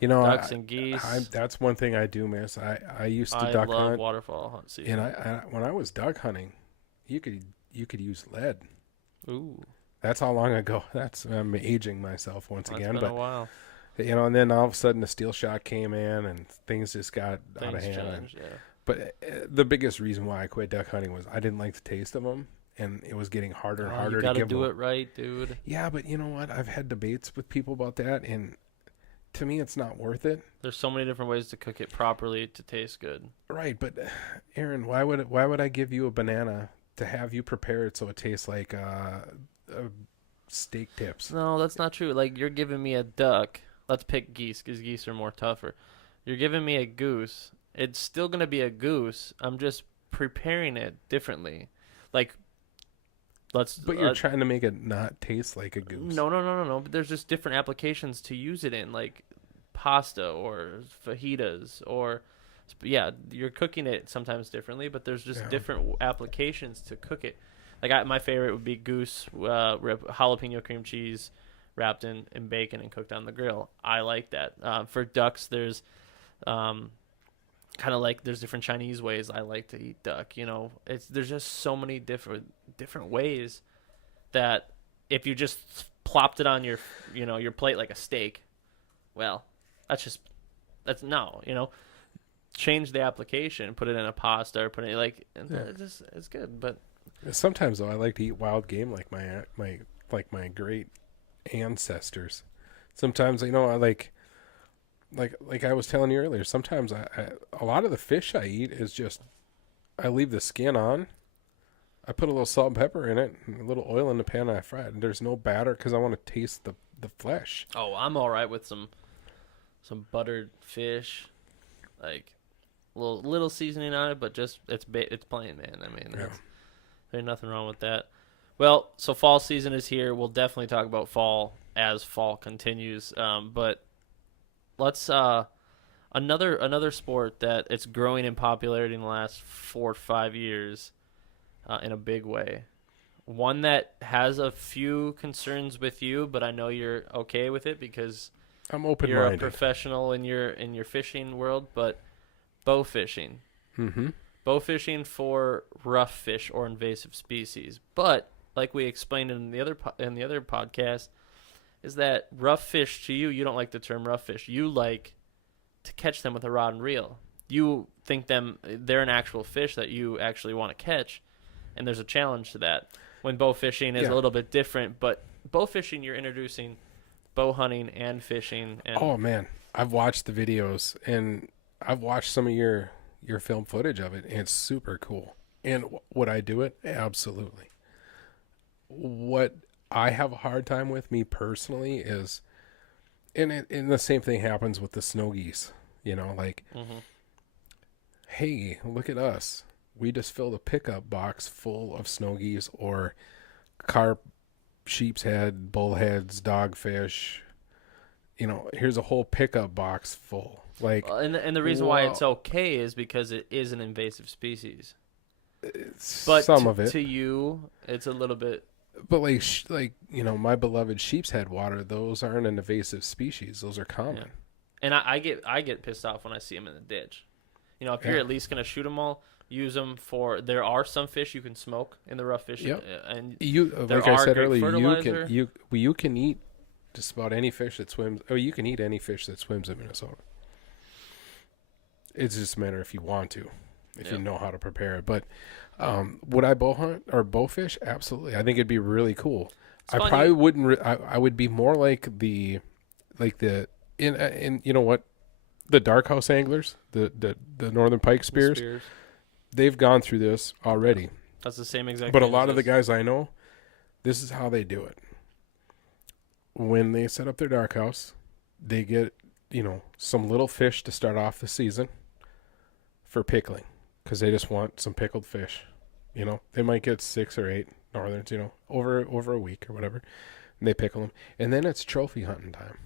Ducks and geese. That's one thing I do miss. I used to duck hunt. I love waterfall hunt season. And when I was duck hunting, you you could use lead. Ooh, That's how long ago. I'm aging myself once that's again, been but a while. and then all of a sudden the steel shot came in and things just got out of Things hand. changed, yeah. But the biggest reason why I quit duck hunting was I didn't like the taste of them, and it was getting harder and Oh, harder you to gotta give do them. it right, dude. Yeah, but you know what? I've had debates with people about that, and to me, it's not worth it. There's so many different ways to cook it properly to taste good. Right, but Aaron, why would I give you a banana to have you prepare it so it tastes like steak tips? No, that's not true. Like, you're giving me a duck. Let's pick geese, because geese are more tougher. You're giving me a goose. It's still going to be a goose. I'm just preparing it differently. Like, But you're trying to make it not taste like a goose. No. But there's just different applications to use it in, like pasta or fajitas or, yeah, you're cooking it sometimes differently, but there's just Yeah. different applications to cook it. Like my favorite would be goose, jalapeno cream cheese, wrapped in bacon and cooked on the grill. I like that. For ducks, there's kind of like there's different Chinese ways I like to eat duck. You know, there's just so many different ways that if you just plopped it on your your plate like a steak, well, change the application, put it in a pasta or put it it's good. But Sometimes though, I like to eat wild game like my great ancestors. Sometimes I like I was telling you earlier. Sometimes a lot of the fish I eat is just I leave the skin on. I put a little salt and pepper in it, and a little oil in the pan, and I fry it. And there's no batter because I want to taste the flesh. oh, I'm all right with some buttered fish, like little seasoning on it, but just it's plain, man. I mean, Yeah. there's nothing wrong with that. Well, so fall season is here. We'll definitely talk about fall as fall continues. But let's another sport that it's growing in popularity in the last 4 or 5 years, in a big way. One that has a few concerns with you, but I know you're okay with it because I'm you're a open-minded. professional in your fishing world. But bow fishing. Mm-hmm. Bow fishing for rough fish or invasive species. But like we explained in the other podcast, is that rough fish to you don't like the term rough fish. You like to catch them with a rod and reel. You think they're an actual fish that you actually want to catch, and there's a challenge to that. When bow fishing is a little bit different, but bow fishing you're introducing bow hunting and fishing. And Oh man, I've watched the videos and I've watched some of your film footage of it, and it's super cool. And would I do it? Absolutely. What I have a hard time with, me personally, is, and the same thing happens with the snow geese. You know, like, hey, look at us. We just filled a pickup box full of snow geese or carp, sheep's head, bullheads, dogfish. You know, here's a whole pickup box full. Like, and the reason why it's okay is because it is an invasive species. But some of it, to you, it's a little bit. but like my beloved sheep's head water, those aren't an invasive species. Those are common. Yeah. And I get pissed off when I see them in the ditch. You know, if you're at least gonna shoot them all, use them for. There are some fish you can smoke in the rough fish. Yep. And You, there like I are said great earlier, fertilizer. you can eat just about any fish that swims. Oh, you can eat any fish that swims in Minnesota. It's just a matter if you want to, if you know how to prepare it. But would I bow hunt or bow fish? Absolutely. I think it'd be really cool. I fun. probably wouldn't. I would be more like in you know what, the dark house anglers, the northern pike spears. They've gone through this already. That's the same exact. But a thing lot as of the us. guys I know, this is how they do it. When they set up their dark house, they get, some little fish to start off the season for pickling, because they just want some pickled fish. They might get 6 or 8 northerns, over a week or whatever, and they pickle them. And then it's trophy hunting time.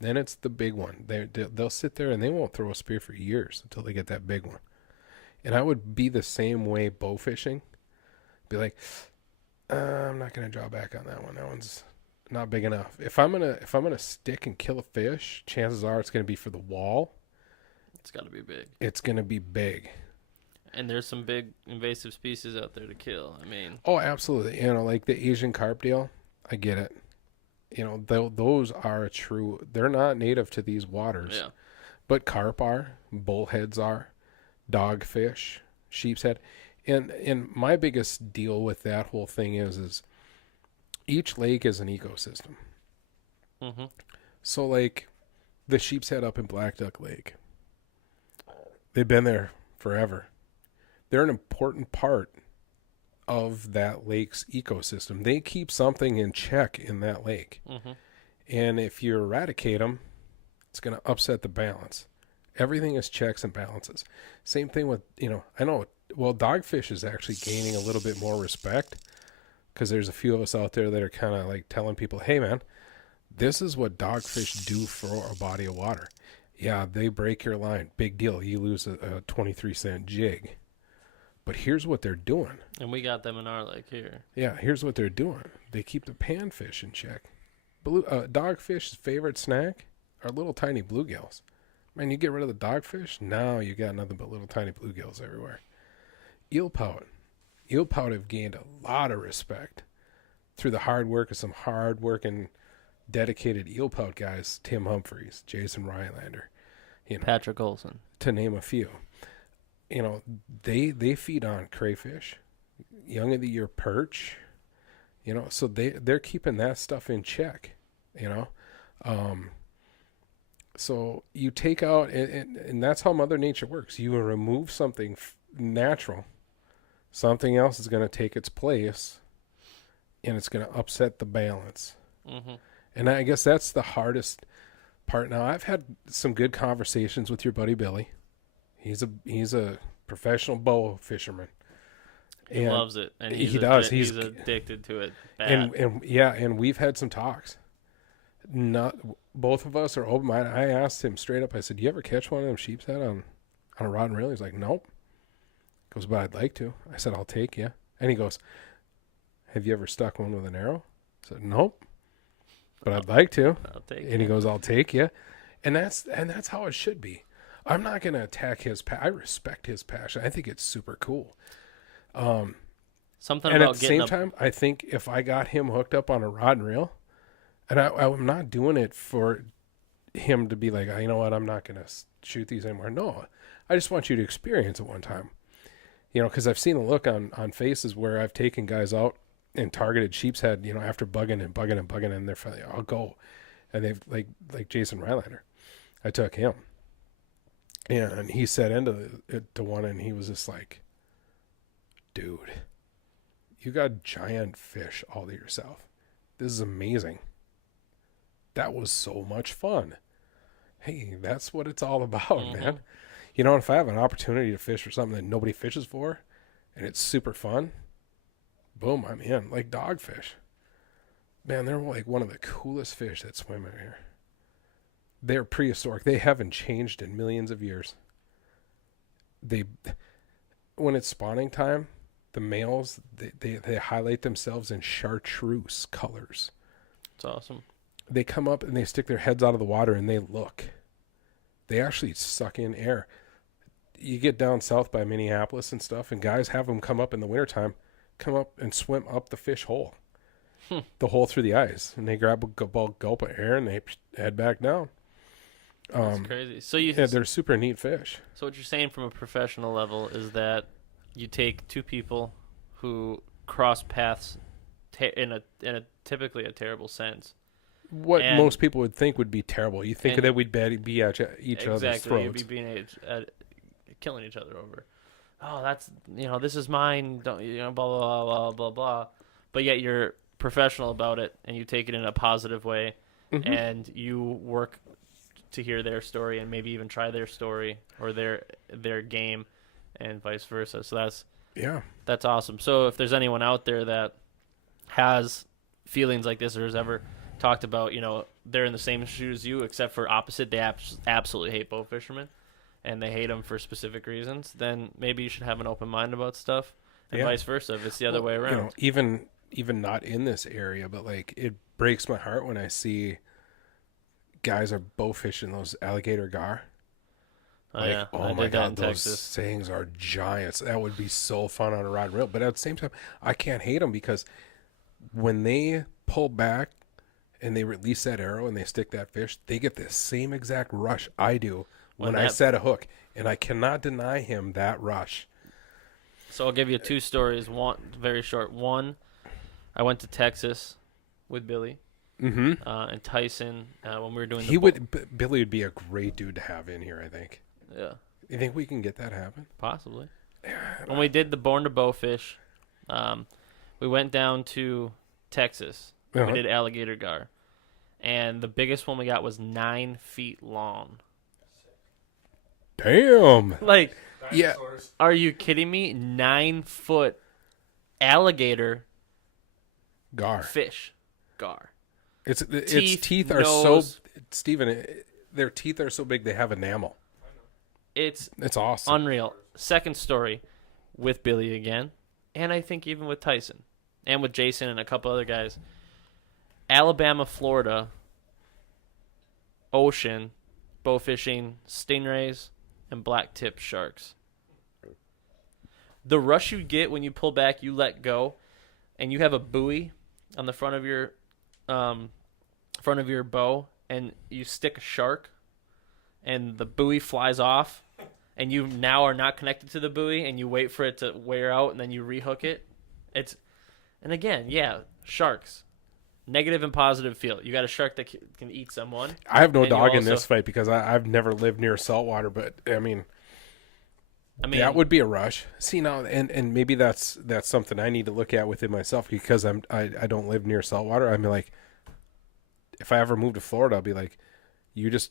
Then it's the big one. They'll sit there and they won't throw a spear for years until they get that big one. And I would be the same way bow fishing. Be like, I'm not gonna draw back on that one. That one's not big enough. If I'm gonna stick and kill a fish, chances are it's gonna be for the wall. It's got to be big. It's gonna be big. And there's some big invasive species out there to kill. I mean, Oh, absolutely. You know, like the Asian carp deal, I get it. You know, those are true. They're not native to these waters, yeah. but carp are, bullheads are, dogfish, sheep's head. And my biggest deal with that whole thing is each lake is an ecosystem. Mm-hmm. So like the sheep's head up in Black Duck Lake, they've been there forever. They're an important part of that lake's ecosystem. They keep something in check in that lake. Mm-hmm. And if you eradicate them, it's going to upset the balance. Everything is checks and balances. Same thing with, I know, well, dogfish is actually gaining a little bit more respect because there's a few of us out there that are kind of like telling people, hey, man, this is what dogfish do for a body of water. Yeah, they break your line. Big deal. You lose a 23-cent jig. But here's what they're doing. And we got them in our lake here. Yeah, here's what they're doing. They keep the panfish in check. Dogfish's favorite snack are little tiny bluegills. Man, you get rid of the dogfish, now you got nothing but little tiny bluegills everywhere. Eel pout. Eel pout have gained a lot of respect through the hard work of some hard-working, dedicated eel pout guys, Tim Humphreys, Jason Rylander, Patrick Olson, to name a few. They feed on crayfish, young of the year perch, so they're keeping that stuff in check, so you take out, and that's how Mother Nature works. You remove something natural, something else is going to take its place, and it's going to upset the balance. Mm-hmm. And I guess that's the hardest part. Now, I've had some good conversations with your buddy Billy. He's a professional bow fisherman. He loves it, and he does. He's addicted to it. Bad. And we've had some talks. Not both of us are open minded. I asked him straight up. I said, "Do you ever catch one of them sheep's head on a rod and reel?" He's like, "Nope." He goes, "But I'd like to." I said, "I'll take you." And he goes, "Have you ever stuck one with an arrow?" I said, "Nope, but I'd like to." I'll take and he goes, "I'll take you," and that's how it should be. I'm not going to attack his I respect his passion. I think it's super cool. Something and about at the same time, I think if I got him hooked up on a rod and reel, and I'm not doing it for him to be like, you know what, I'm not going to shoot these anymore. No, I just want you to experience it one time. Because I've seen a look on faces where I've taken guys out and targeted sheep's head, after bugging, and they're finally, I'll go. And they've, like Jason Rylander, I took him. And he set into it to one, and he was just like, dude, you got giant fish all to yourself. This is amazing. That was so much fun. Hey, that's what it's all about, man. If I have an opportunity to fish for something that nobody fishes for, and it's super fun, boom, I'm in. Like dogfish. Man, they're like one of the coolest fish that swim in here. They're prehistoric. They haven't changed in millions of years. When it's spawning time, the males, they highlight themselves in chartreuse colors. It's awesome. They come up and they stick their heads out of the water and they look. They actually suck in air. You get down south by Minneapolis and stuff, and guys have them come up in the wintertime, come up and swim up the fish hole. The hole through the ice. And they grab a gulp of air and they head back down. That's crazy. So they're super neat fish. So what you're saying from a professional level is that you take two people who cross paths in a typically a terrible sense. What most people would think would be terrible. You think that we'd be at each other's throats. You'd be being killing each other over. Oh, that's this is mine. Don't blah blah blah blah blah. But yet you're professional about it and you take it in a positive way, and you work to hear their story and maybe even try their story or their game, and vice versa. So that's awesome. So if there's anyone out there that has feelings like this or has ever talked about, they're in the same shoes as you except for opposite, they absolutely hate bow fishermen and they hate them for specific reasons, then maybe you should have an open mind about stuff, and vice versa if it's the other way around. Even not in this area, but like it breaks my heart when I see guys are bow fishing those alligator gar. Oh, Like, yeah. oh I my did that in God, those Texas. things are giants. That would be so fun on a rod and reel. But at the same time, I can't hate them because when they pull back and they release that arrow and they stick that fish, they get the same exact rush I do when I that- set a hook. And I cannot deny him that rush. So I'll give you two stories. One very short. One, I went to Texas with Billy Mm-hmm. and Tyson when we were doing. He would, Billy would be a great dude to have in here, I think. Yeah, You think we can get that happen? possibly. When we did the Born to Bowfish, we went down to Texas. Uh-huh. We did alligator gar, and the biggest one we got was 9 feet long. Damn. Like, Yeah. are you kidding me? 9-foot alligator Gar. fish gar. Its Teeth, teeth are nose. so, Steven, their teeth are so big they have enamel. It's It's awesome. unreal. Second story with Billy again, and I think even with Tyson and with Jason and a couple other guys. Alabama, Florida, ocean, bow fishing, stingrays, and black tip sharks. The rush you get when you pull back, you let go, and you have a buoy on the front of your bow, and you stick a shark, and the buoy flies off, and you now are not connected to the buoy, and you wait for it to wear out, and then you rehook it. And again, yeah, sharks. Negative and positive feel. You got a shark that can eat someone. I have no and you dog in also- this fight because I've never lived near saltwater, but I mean that would be a rush. See now, and maybe that's something I need to look at within myself because I don't live near saltwater. I mean, like, if I ever move to Florida, I'll be like,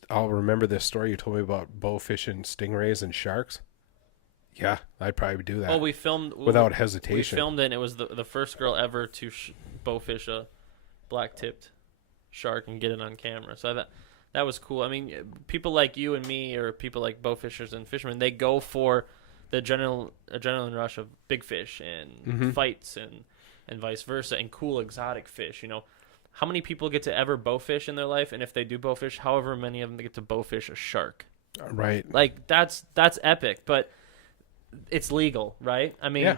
I'll remember this story you told me about bow fishing stingrays and sharks. Yeah, I'd probably do that. Oh, we filmed without We hesitation. filmed it, and it was the first girl ever to bowfish a black-tipped shark and get it on camera. So that was cool. I mean, people like you and me, or people like bowfishers and fishermen, they go for the adrenaline rush of big fish and fights and vice versa, and cool exotic fish. You know, how many people get to ever bowfish in their life? And if they do bowfish, however many of them get to bowfish a shark. Right. Like that's epic, but it's legal, right? I mean, Yeah.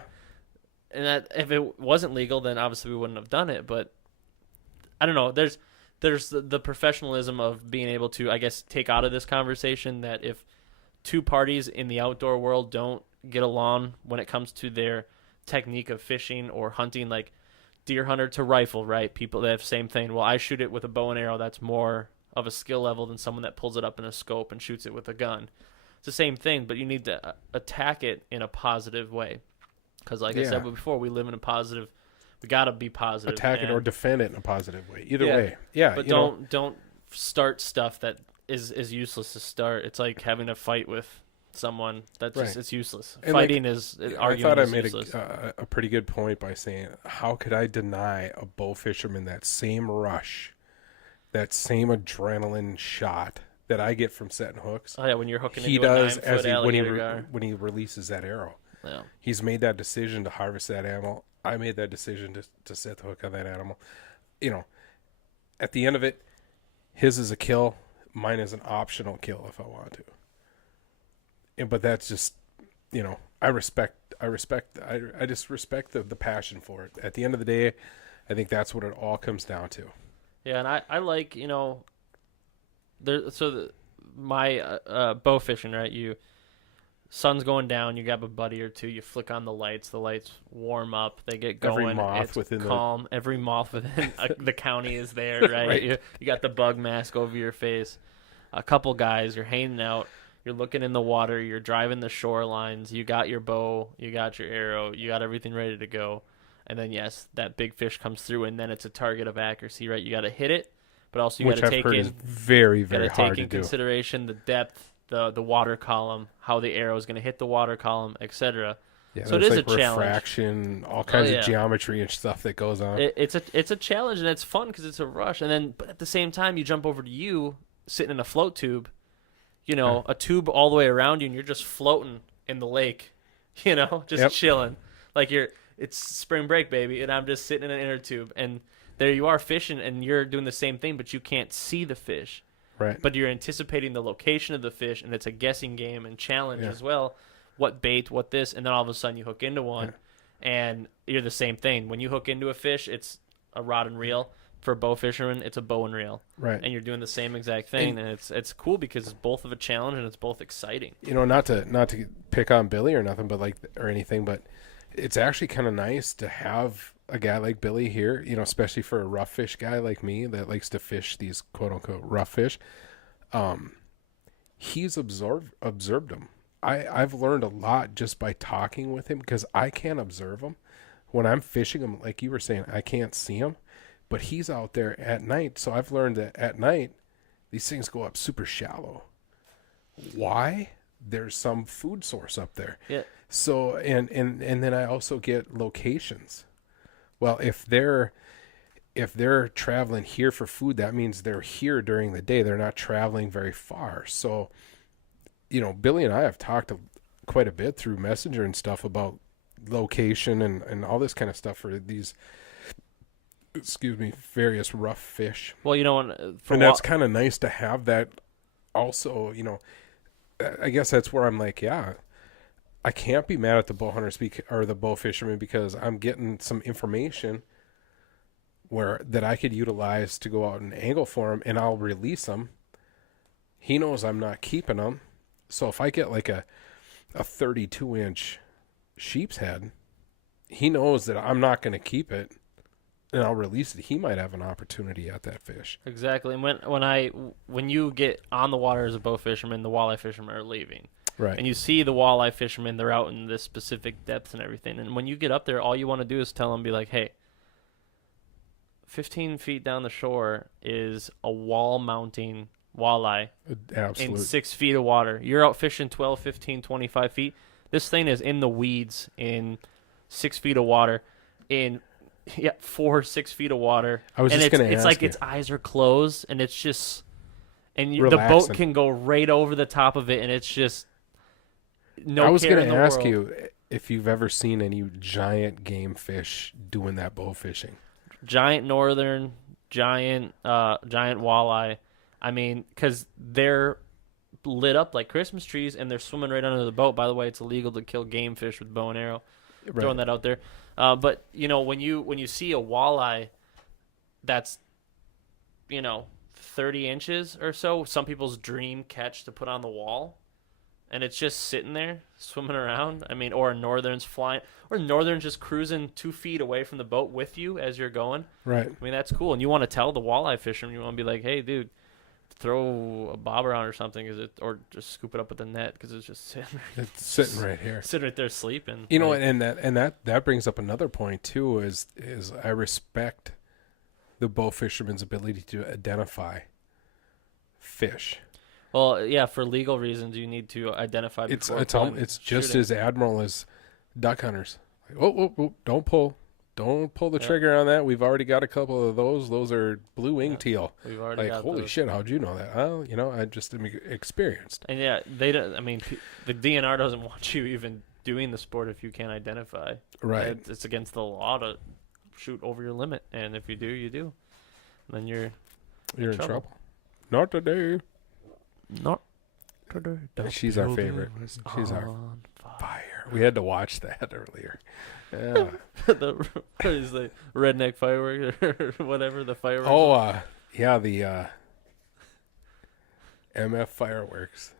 and that if it wasn't legal, then obviously we wouldn't have done it. But I don't know. There's the professionalism of being able to, I guess, take out of this conversation that if two parties in the outdoor world don't get along when it comes to their technique of fishing or hunting, like deer hunter to rifle, right? People that have same thing. Well, I shoot it with a bow and arrow. That's more of a skill level than someone that pulls it up in a scope and shoots it with a gun. It's the same thing, but you need to attack it in a positive way. Because like I said before, we live in a positive. We gotta be positive. Attack it or defend it in a positive way. Either way. Yeah. But you know, don't start stuff that is useless to start. It's like having a fight with someone that's just Right. it's useless. And Fighting like, is I arguing thought I is made useless. a pretty good point by saying, how could I deny a bow fisherman that same rush, that same adrenaline shot that I get from setting hooks? Oh yeah, when you're hooking He into does a 9-foot as alligator gar. when he releases that arrow. Yeah. He's made that decision to harvest that animal. I made that decision to set the hook on that animal. You know, at the end of it, his is a kill. Mine is an optional kill if I want to. But that's just, you know, I just respect the passion for it. At the end of the day, I think that's what it all comes down to. Yeah, and I like, you know, my bow fishing, right? Sun's going down, you grab a buddy or two, you flick on the lights warm up, they get going. Every moth it's within calm. Every moth within the county is there, right? Right. You got the bug mask over your face. A couple guys, you're hanging out, you're looking in the water, you're driving the shorelines, you got your bow, you got your arrow, you got everything ready to go. And then, yes, that big fish comes through, and then it's a target of accuracy, right? You got to hit it, but also you got Which to I've take heard in is very, very gotta hard take to in do. consideration the depth, the water column, how the arrow is going to hit the water column, etc. Yeah, So it there's is like a challenge. refraction, all kinds yeah. of geometry and stuff that goes on. It's a challenge, and it's fun because it's a rush. And then, but at the same time, you jump over to you sitting in a float tube, you know, a tube all the way around you, and you're just floating in the lake, you know, just Yep. chilling, like it's spring break, baby, and I'm just sitting in an inner tube, and there you are fishing, and you're doing the same thing, but you can't see the fish. Right. but you're anticipating the location of the fish, and it's a guessing game and challenge Yeah. as well. What bait, what this, and then all of a sudden you hook into one, and you're the same thing. When you hook into a fish, it's a rod and reel. For a bow fisherman, it's a bow and reel, Right. and you're doing the same exact thing, and it's cool because it's both of a challenge and it's both exciting. You know, not to pick on Billy or nothing, but or anything, but it's actually kind of nice to have a guy like Billy here. You know, especially for a rough fish guy like me that likes to fish these quote unquote rough fish. He's observed them. I've learned a lot just by talking with him because I can't observe him when I'm fishing him. Like you were saying, I can't see him. But he's out there at night, so I've learned that at night, these things go up super shallow. Why? There's some food source up there. Yeah. So and then I also get locations. Well, if they're traveling here for food, that means they're here during the day. They're not traveling very far. So, you know, Billy and I have talked quite a bit through Messenger and stuff about location and all this kind of stuff for these. Various rough fish. Well, you know, And that's kind of nice to have that also, you know, I guess that's where I'm like, yeah, I can't be mad at the bow hunter or the bow fisherman because I'm getting some information that I could utilize to go out and angle for him, and I'll release them. He knows I'm not keeping them. So if I get like a 32-inch sheep's head, he knows that I'm not going to keep it. And I'll release it. He might have an opportunity at that fish. Exactly. And when you get on the water as a bow fisherman, the walleye fishermen are leaving. Right. And you see the walleye fishermen, they're out in this specific depth and everything. And when you get up there, all you want to do is tell them, be like, hey, 15 feet down the shore is a wall mounting walleye Absolutely. in 6 feet of water. You're out fishing 12, 15, 25 feet. This thing is in the weeds in 6 feet of water in 4 or 6 feet of water. I was just going to ask it's like you. its eyes are closed, and it's just, and the Relaxing. boat can go right over the top of it, and it's just no. I was going to ask you if you've ever seen any giant game fish doing that bow fishing. Giant northern, giant walleye. I mean, because they're lit up like Christmas trees, and they're swimming right under the boat. By the way, it's illegal to kill game fish with bow and arrow. Right. Throwing that out there. But you know, when you see a walleye that's, you know, 30 inches or so, some people's dream catch to put on the wall, and it's just sitting there swimming around. I mean, or a northern's flying, or northern's just cruising 2 feet away from the boat with you as you're going. Right. I mean, that's cool. And you want to tell the walleye fisherman, you want to be like, hey, dude, throw a bobber on or something, or just scoop it up with the net because it's just sitting right, It's sitting right here. sitting right there sleeping. You know, Like, and that brings up another point too. Is I respect the bow fisherman's ability to identify fish. well, yeah, for legal reasons, you need to identify. It's before it's pulling it's and just shooting. as admirable as duck hunters. Like, oh, don't pull the Yeah. trigger on that. We've already got a couple of those. Those are blue wing Yeah. teal. We've already Like, got holy those. shit, how'd you know that? Oh, you know, I just am experienced. And yeah, they don't. I mean, the DNR doesn't want you even doing the sport if you can't identify. Right. It's against the law to shoot over your limit, and if you do, you do. Then you're You're in trouble. trouble. Not today. not. The She's our building favorite. was She's our on fire. fire. We had to watch that earlier. Yeah. What is the redneck fireworks or whatever the fireworks? Oh, yeah, the MF fireworks,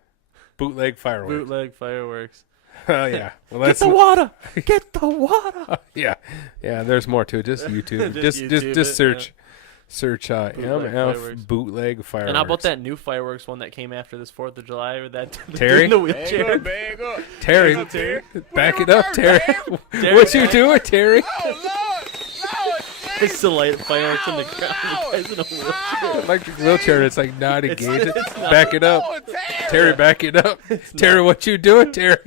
bootleg fireworks. bootleg fireworks. Oh yeah. Well, Get that's the water. Get the water. yeah. There's more to it. Just YouTube. Just YouTube just it, search Bootleg MF fireworks. bootleg fireworks. And how about that new fireworks one that came after this 4th of July with that the Terry? dude in the wheelchair? Terry? Terry. Back it up, Terry. Terry. What you doing, Terry? It's to light fireworks in the ground. The guy's in a wheelchair. Electric wheelchair. And it's like not It's- engaged. it's not. Back it up, Terry. Back it up, Terry. What you doing, Terry?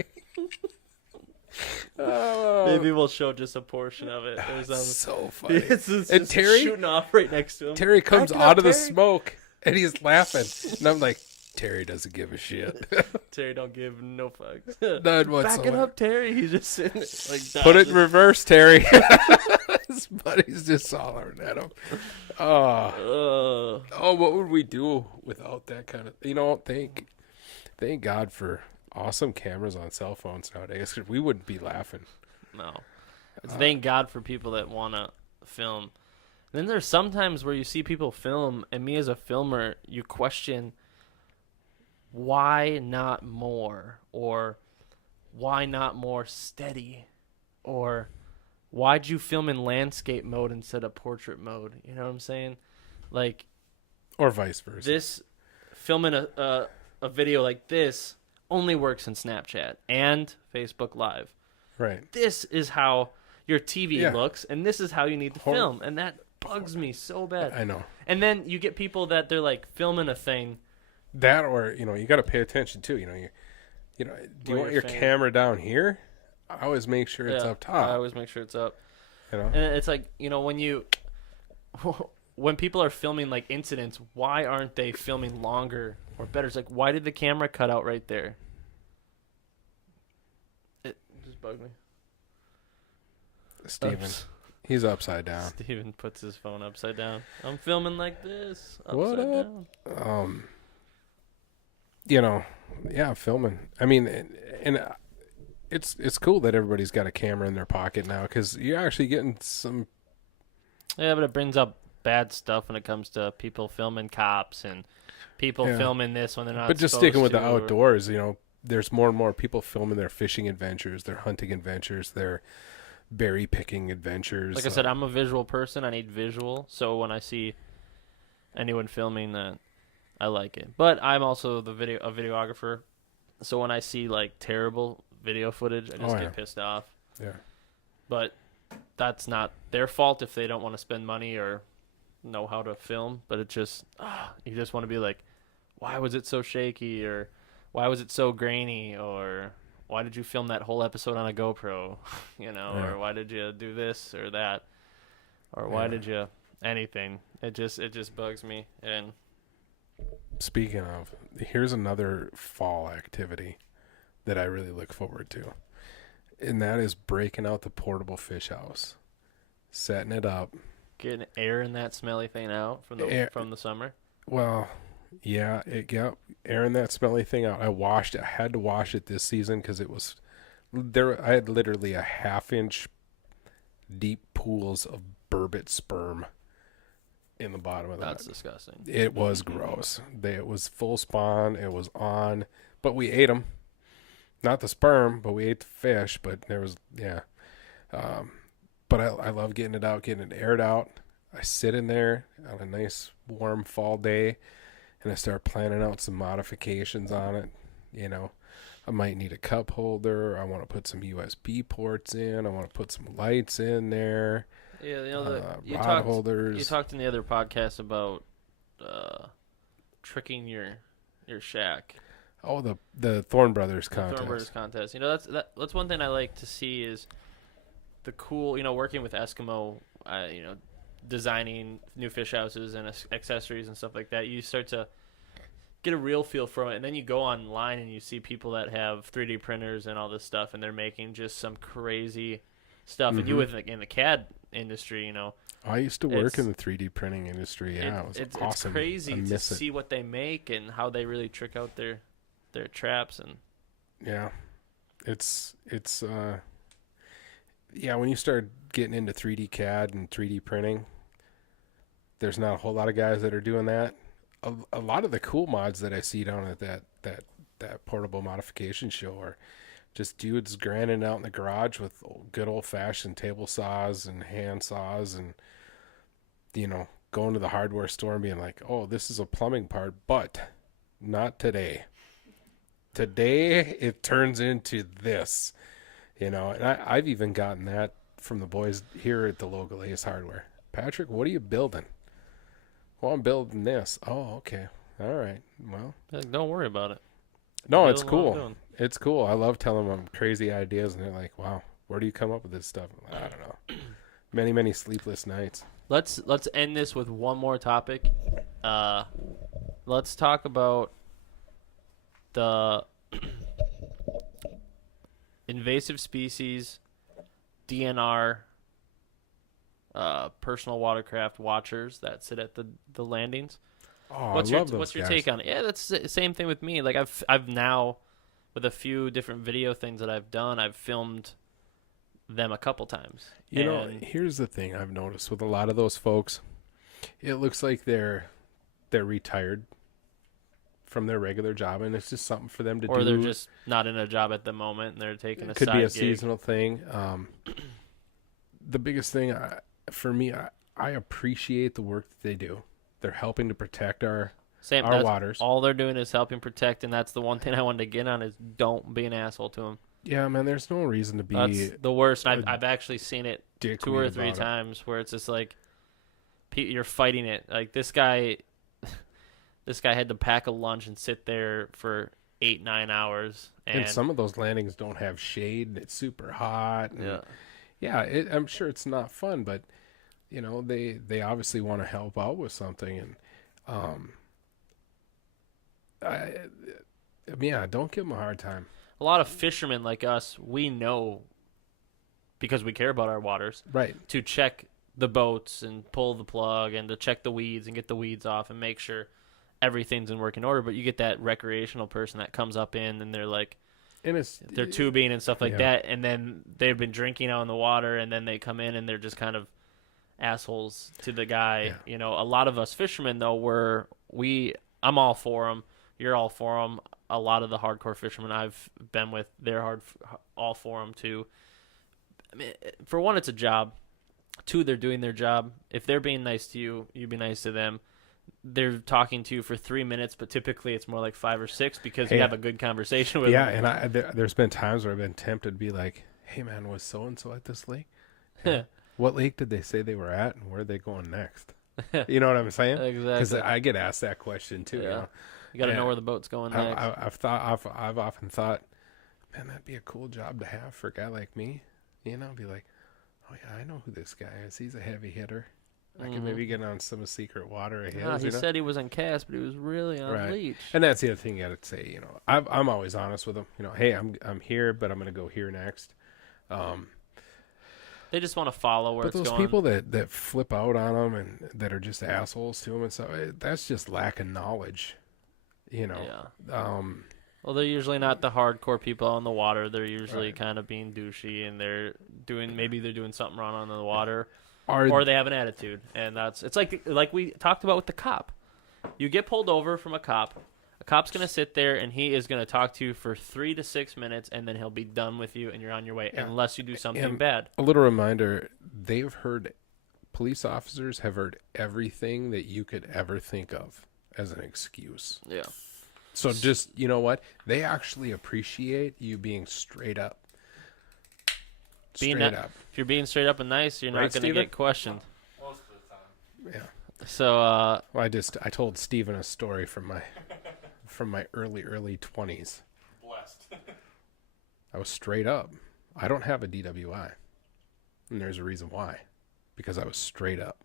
Oh, Maybe we'll show just a portion of it. There's so funny. it's And just Terry? shooting off right next to him. Terry comes Back it up, out of the Terry. smoke and he's laughing, and I'm like, Terry doesn't give a shit. Terry don't give no fucks. None Back it whatsoever. up, Terry. He's just sitting like Put it in reverse, Terry. His buddy's just hollering at him. Oh, what would we do without that kind of? Thank God for awesome cameras on cell phones nowadays. 'Cause we wouldn't be laughing. No. It's thank God for people that want to film. Then there's sometimes where you see people film, and me as a filmer, you question why not more, or why not more steady, or why'd you film in landscape mode instead of portrait mode? You know what I'm saying? Like, Or vice versa. this filming a video like this only works in Snapchat and Facebook Live. Right. This is how your TV Yeah. looks, and this is how you need to film, and that bugs me so bad. I know. And then you get people that they're like filming a thing. That, or you got to pay attention too. Do you Where want your your fan- camera down here? I always make sure it's up I top. always make sure it's up. You know. And it's like, when people are filming like incidents, why aren't they filming longer or better? It's like, why did the camera cut out right there? It just bugged me. Steven, Oops. he's upside down. Steven puts his phone upside down. I'm filming like this. Upside What up? down. Yeah, filming. I mean, and it's cool that everybody's got a camera in their pocket now, because you're actually getting some. Yeah, but it brings up bad stuff when it comes to people filming cops and people Yeah. filming this when they're not. But just sticking with the supposed to, or- outdoors, there's more and more people filming their fishing adventures, their hunting adventures, their berry picking adventures. Like I said, I'm a visual person. I need visual. So when I see anyone filming that, I like it. But I'm also a videographer. So when I see like terrible video footage, I just yeah. get pissed off. Yeah. But that's not their fault if they don't want to spend money or know how to film. But it just, you just want to be like, why was it so shaky, or why was it so grainy, or why did you film that whole episode on a GoPro, Yeah. or why did you do this or that, or why Yeah. did you anything? It just bugs me. And Speaking of, here's another fall activity that I really look forward to, and that is breaking out the portable fish house, setting it up. getting air in that smelly thing out from the Air- from the summer. Well, yeah, it got airing that smelly thing out. I had to wash it this season because it was there. I had literally a 1/2-inch deep pools of burbot sperm in the bottom of that. That's disgusting. It was gross. It was full spawn. It was on, but we ate them. Not the sperm, but we ate the fish. But there was, yeah. But I love getting it out, getting it aired out. I sit in there on a nice warm fall day, and I start planning out some modifications on it. I might need a cup holder. I want to put some USB ports in. I want to put some lights in there. Yeah, you Rod talked. holders. You talked in the other podcast about tricking your shack. Oh, the Thorn Brothers The contest. Thorn Brothers contest. That's one thing I like to see is the cool. Working with Eskimo. Designing new fish houses and accessories and stuff like that. You start to get a real feel from it, and then you go online and you see people that have 3D printers and all this stuff, and they're making just some crazy stuff. And you in the CAD industry, I used to work It's- in the 3D printing industry. Yeah, it was it's awesome. crazy I to miss it. see what they make and how they really trick out their traps. And Yeah, it's yeah. When you start getting into 3D CAD and 3D printing, there's not a whole lot of guys that are doing that. A lot of the cool mods that I see down at that portable modification show are just dudes grinding out in the garage with good old fashioned table saws and hand saws, and going to the hardware store and being like, oh, this is a plumbing part, but not today. Today it turns into this, and I've even gotten that from the boys here at the local Ace Hardware. Patrick, what are you building? Well, I'm building this. Oh, okay. All right. Well, don't worry about it. no, it's Building what I'm cool. doing. It's cool. I love telling them crazy ideas, and they're like, wow, where do you come up with this stuff? I don't know. Many, many sleepless nights. Let's end this with one more topic. Let's talk about the invasive species, DNR, personal watercraft watchers that sit at the landings. Oh, What's I your love those What's your guys. take on it? Yeah, that's the same thing with me. Like I've now, with a few different video things that I've done, I've filmed them a couple times. You know, And- here's the thing I've noticed with a lot of those folks. It looks like they're retired from their regular job, and it's just something for them to or do. they're just not in a job at the moment and they're taking a It could side be a gig. seasonal thing. The biggest thing for me, I appreciate the work that they do. They're helping to protect our That's waters. all they're doing is helping protect, and that's the one thing I wanted to get on is don't be an asshole to them. Yeah, man. There's no reason to be That's the worst. a I've actually seen it dick 2 or 3 times where it's just like you're fighting it. Like this guy had to pack a lunch and sit there for 8-9 hours, And some of those landings don't have shade, and it's super hot. And I'm sure it's not fun, but you know they obviously want to help out with something, and don't give them a hard time. a lot of fishermen like us, we know because we care about our waters Right. to check the boats and pull the plug and to check the weeds and get the weeds off and make sure everything's in working order. But you get that recreational person that comes up in and they're like, And it's they're tubing and stuff like Yeah. that, and then they've been drinking out in the water, and then they come in and they're just kind of assholes to the guy. Yeah. You know, a lot of us fishermen though, I'm all for them. You're all for them. A lot of the hardcore fishermen I've been with, they're all for them too. I mean, for one, it's a job. 2, they're doing their job. If they're being nice to you, you be nice to them. They're talking to you for 3 minutes, but typically it's more like 5 or 6 because you Hey, have a good conversation with yeah, them. and there's been times where I've been tempted to be like, "Hey, man, was so and so at this lake? Yeah. What lake did they say they were at, and where are they going next?" You know what I'm saying? Because Exactly. I get asked that question too. Yeah. You know? You got to Yeah. know where the boat's going next. I've often thought, man, that'd be a cool job to have for a guy like me. You know, be like, oh yeah, I know who this guy is. He's a heavy hitter. I can maybe get on some secret water of his. He you know? said he was on cast, but he was really on Right. leech. And that's the other thing you got to say. You know, I'm always honest with them. You know, hey, I'm here, but I'm going to go here next. They just want to follow where But it's those going. people that flip out on them and that are just assholes to them and stuff, that's just lack of knowledge. You know. Yeah. Well, they're usually not the hardcore people on the water. They're usually Right. kind of being douchey, and they're doing something wrong on the water, Are or they have an attitude, and it's like we talked about with the cop. You get pulled over from a cop. A cop's gonna sit there and he is gonna talk to you for 3 to 6 minutes, and then he'll be done with you, and you're on your way, Yeah. unless you do something And bad. a little reminder, police officers have heard everything that you could ever think of as an excuse. Yeah. So just, you know what? They actually appreciate you being straight up. Being Straight ni- up. If you're being straight up and nice, you're Right, not gonna Steven? get questioned. Most of the time. Yeah. So, Well, I told Steven a story from my early 20s. Blessed. I was straight up. I don't have a DWI. And there's a reason why. Because I was straight up.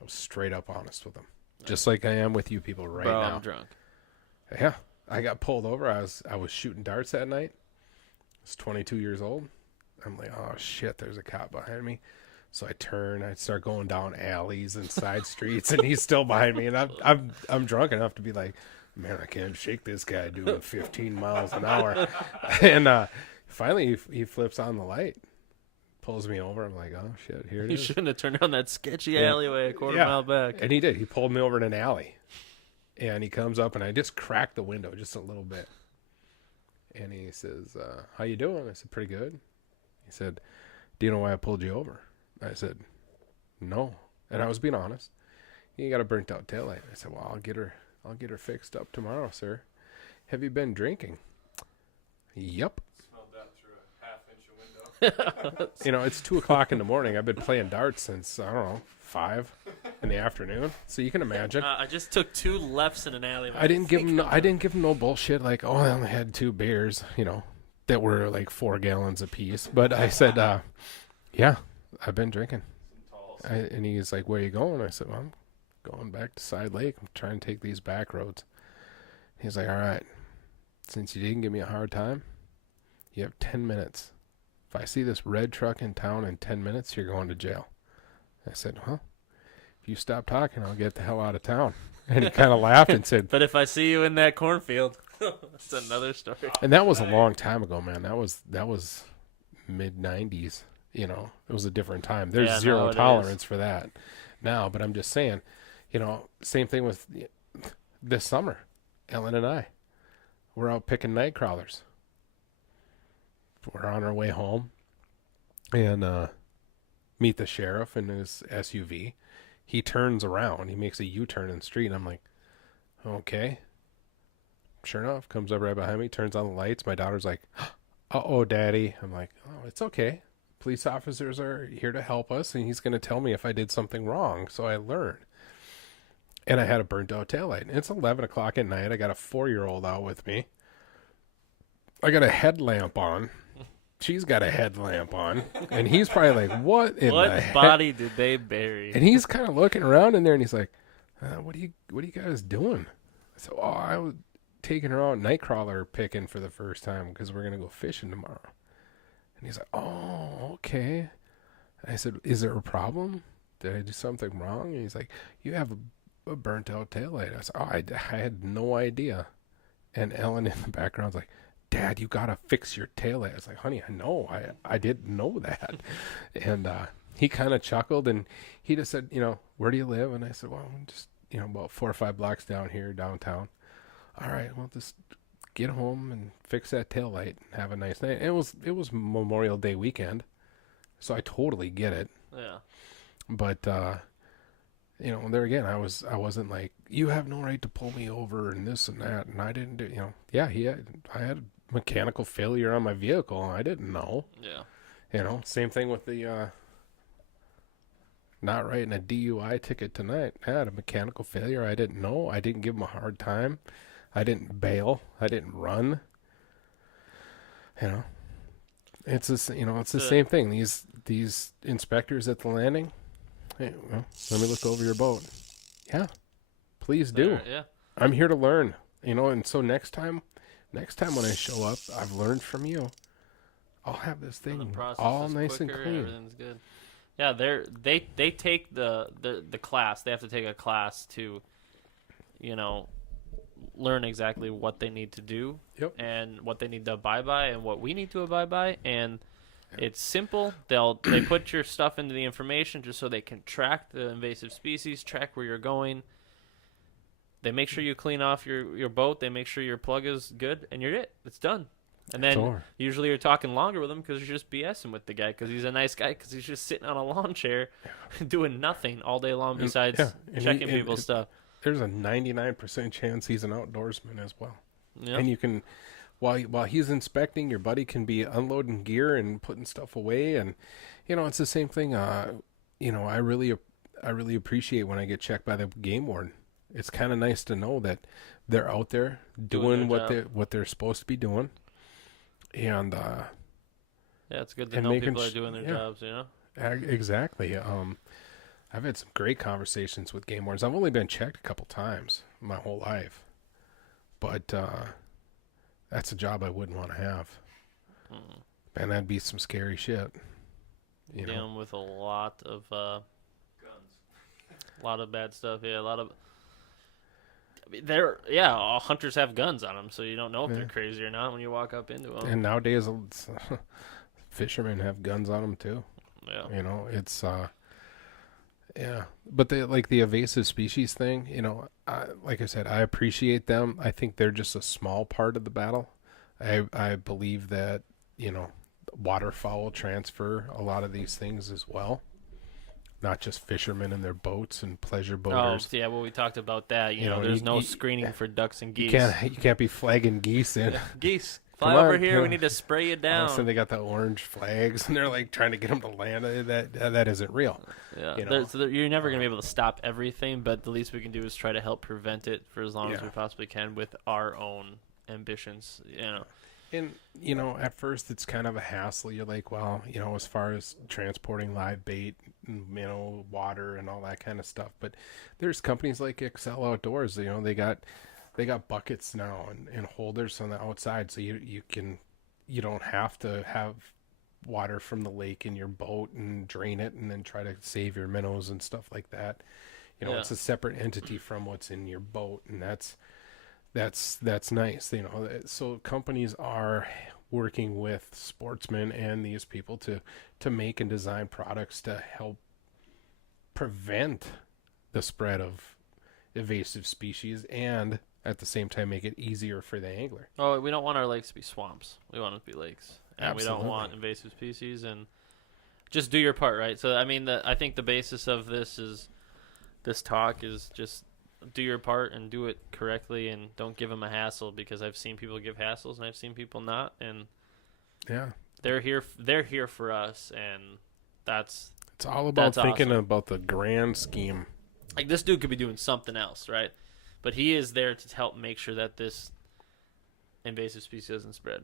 I was straight up honest with them. Just like I am with you people right bro, now. I'm drunk. Yeah. I got pulled over. I was shooting darts that night. I was 22 years old. I'm like, oh shit, there's a cop behind me. So I turn, I start going down alleys and side streets, and he's still behind me. And I'm drunk enough to be like, man, I can't shake this guy doing 15 miles an hour. And finally, he flips on the light, pulls me over. I'm like, oh shit, here it You is. shouldn't have turned down that sketchy Yeah. alleyway a quarter Yeah. mile back. And he did. He pulled me over in an alley. And he comes up, and I just cracked the window just a little bit. And he says, how you doing? I said, pretty good. He said, do you know why I pulled you over? I said, no. And I was being honest. You got a burnt out taillight. I said, well, I'll get her fixed up tomorrow, sir. Have you been drinking? Yep. Smelled that through a half-inch window. You know, it's 2:00 in the morning. I've been playing darts since, I don't know, 5 in the afternoon. So you can imagine. I just took 2 lefts in an alleyway. I didn't give him no bullshit like, oh, I only had 2 beers, you know, that were like 4 gallons apiece. But I said, yeah, I've been drinking. And he's like, where you going? I said, well, I'm going back to Side Lake. I'm trying to take these back roads. He's like, all right, since you didn't give me a hard time, you have 10 minutes. If I see this red truck in town in 10 minutes, you're going to jail. I said, well, if you stop talking, I'll get the hell out of town. And he kind of laughed and said, But if I see you in that cornfield, that's another story. and that was a long time ago, man. That was mid-90s. You know, it was a different time. There's Yeah, zero now it tolerance for that now. But I'm just saying, you know, same thing with this summer. Ellen and I, we're out picking night crawlers. We're on our way home and meet the sheriff in his SUV. He turns around. He makes a U-turn in the street. And I'm like, okay. Sure enough, comes up right behind me, turns on the lights. My daughter's like, uh-oh, Daddy. I'm like, oh, it's okay. Police officers are here to help us, and he's going to tell me if I did something wrong, so I learn. And I had a burnt-out taillight. It's 11 o'clock at night. I got a 4-year-old out with me. I got a headlamp on. She's got a headlamp on. And he's probably like, what in What the heck? body did they bury? And he's kind of looking around in there, and he's like, what are you guys doing? So, I was taking her out nightcrawler picking for the first time because we're going to go fishing tomorrow. And he's like, oh, okay. And I said, is there a problem? Did I do something wrong? And he's like, you have a burnt out taillight. I said, oh, I had no idea. And Ellen in the background's like, Dad, you got to fix your taillight. I was like, honey, I know. I didn't know that. And he kind of chuckled, and he just said, you know, where do you live? And I said, well, I'm just, you know, about 4 or 5 blocks down here, downtown. All right, well, just get home and fix that taillight and have a nice night. It was Memorial Day weekend, so I totally get it. Yeah. But you know, there again, I wasn't like, you have no right to pull me over and this and that, and I didn't do, you know. Yeah, I had a mechanical failure on my vehicle, and I didn't know. Yeah. You know, same thing with the not writing a DUI ticket tonight. I had a mechanical failure. I didn't know. I didn't give him a hard time. I didn't bail. I didn't run. You know, it's this. You know, it's the same thing. These inspectors at the landing. Hey, well, let me look over your boat. Yeah, please do. Yeah. I'm here to learn. You know, and so next time when I show up, I've learned from you. I'll have this The thing process all is nice quicker, and clean. Everything's good. Yeah, they take the class. They have to take a class to, you know, learn exactly what they need to do. Yep. And what they need to abide by and what we need to abide by. And it's simple. They put your stuff into the information just so they can track the invasive species, track where you're going. They make sure you clean off your boat. They make sure your plug is good, and you're it. It's done. And then Sure. usually you're talking longer with him because you're just BSing with the guy because he's a nice guy because he's just sitting on a lawn chair doing nothing all day long besides and checking people's stuff. There's a 99% chance he's an outdoorsman as well. Yeah. And you can, while he's inspecting, your buddy can be unloading gear and putting stuff away. And, you know, it's the same thing. You know, I really appreciate when I get checked by the game warden. It's kind of nice to know that they're out there doing what they're supposed to be doing. And yeah, it's good to and know making people are doing their jobs, you know? exactly. I've had some great conversations with game wardens. I've only been checked a couple times my whole life, but that's a job I wouldn't want to have. And that'd be some scary shit. You know? Dealing with a lot of guns, a lot of bad stuff. Yeah, a lot of. I mean, all hunters have guns on them, so you don't know if they're crazy or not when you walk up into them. And nowadays, fishermen have guns on them too. Yeah. You know, it's yeah. But the invasive species thing, you know, like I said, I appreciate them. I think they're just a small part of the battle. I believe that, you know, waterfowl transfer a lot of these things as well. Not just fishermen and their boats and pleasure boaters. Oh, yeah, well, we talked about that. You know, know, there's no screening for ducks and geese. You can't be flagging geese in. Geese, fly Come over on, here. yeah. We need to spray you down. So they got the orange flags, and they're like trying to get them to land. That isn't real. Yeah, you know? you're never going to be able to stop everything, but the least we can do is try to help prevent it for as long as we possibly can with our own ambitions. You know. And, you know, at first it's kind of a hassle. You're like, well, you know, as far as transporting live bait, you know, water and all that kind of stuff. But there's companies like Excel Outdoors, you know, they got they got buckets now and holders on the outside, so you don't have to have water from the lake in your boat and drain it and then try to save your minnows and stuff like that. Yeah. It's a separate entity from what's in your boat, and that's nice. So companies are working with sportsmen and these people to make and design products to help prevent the spread of invasive species and at the same time make it easier for the angler. Oh, we don't want our lakes to be swamps. We want them to be lakes. And Absolutely. we don't want invasive species. And just do your part, right? So, I mean, I think the basis of this talk is just do your part and do it correctly and don't give them a hassle, because I've seen people give hassles and I've seen people not. And Yeah. they're here for us, and it's all about thinking awesome. about the grand scheme. Like, this dude could be doing something else, right? But he is there to help make sure that this invasive species doesn't spread.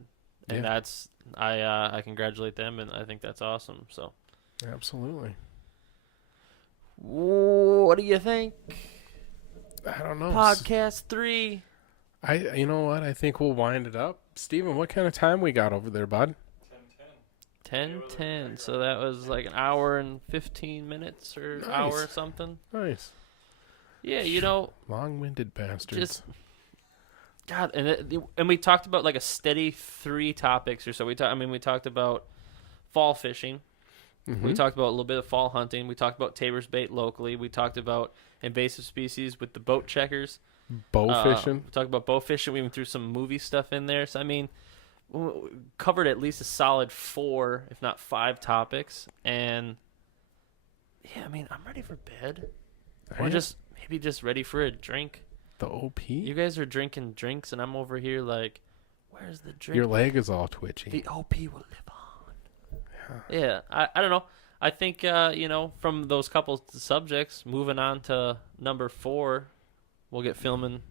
And that's I congratulate them, and I think that's awesome. So, Absolutely. what do you think? I don't know. Podcast 3. You know what? I think we'll wind it up. Steven, what kind of time we got over there, bud? 10:10. So that was like an hour and 15 minutes or Nice. hour or something. Nice. Yeah, Long-winded bastards. just God, and we talked about like a steady 3 topics or so. We talked about fall fishing. Mhm. We talked about a little bit of fall hunting. We talked about Tabor's bait locally. We talked about invasive species with the boat checkers. bow fishing. We talked about bow fishing. We even threw some movie stuff in there. So, I mean, covered at least a solid 4, if not 5 topics. And, yeah, I mean, I'm ready for bed. Or Yeah. just maybe just ready for a drink. The OP. You guys are drinking drinks, and I'm over here like, where's the drink? Your leg is all twitchy. The OP will live on. Yeah, I don't know. I think, from those couple subjects, moving on to number 4, we'll get filming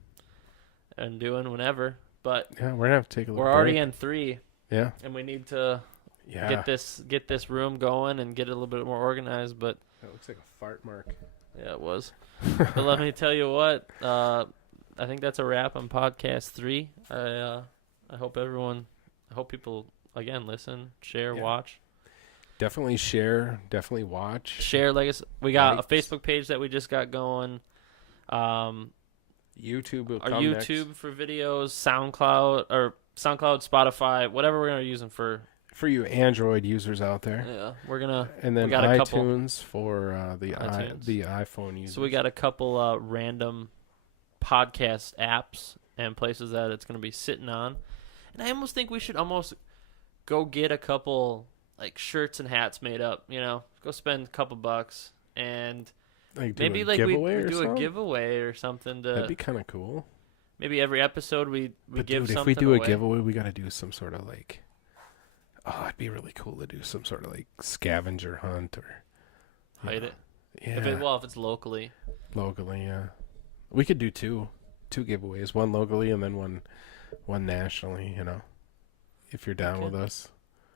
and doing whenever. But Yeah, we're gonna have to take a little we're already break. in 3, Yeah. and we need to Yeah. get this room going and get it a little bit more organized. But That looks like a fart mark. yeah, it was. But let me tell you what. I think that's a wrap on podcast 3. I hope people again listen, share, Yeah. watch. Definitely share. Definitely watch. Share, like we got Likes. a Facebook page that we just got going. YouTube will Our come YouTube for videos, SoundCloud, Spotify, whatever we're gonna use them for. next. For you Android users out there. Yeah, we're gonna. And then we got a couple. iTunes for the iTunes. the iPhone users. So we got a couple random podcast apps and places that it's gonna be sitting on, and I almost think we should almost go get a couple like shirts and hats made up. Go spend a couple bucks and like do maybe a like we giveaway or do a something? giveaway or something to. That'd be kind of cool. Maybe every episode we But give dude, something if we do away. a giveaway, we got to do some sort of like. Oh, it'd be really cool to do some sort of like scavenger hunt or. Hide it. Yeah. If it's locally. Locally, yeah. We could do two giveaways, one locally and then one nationally. If you're down Okay. with us,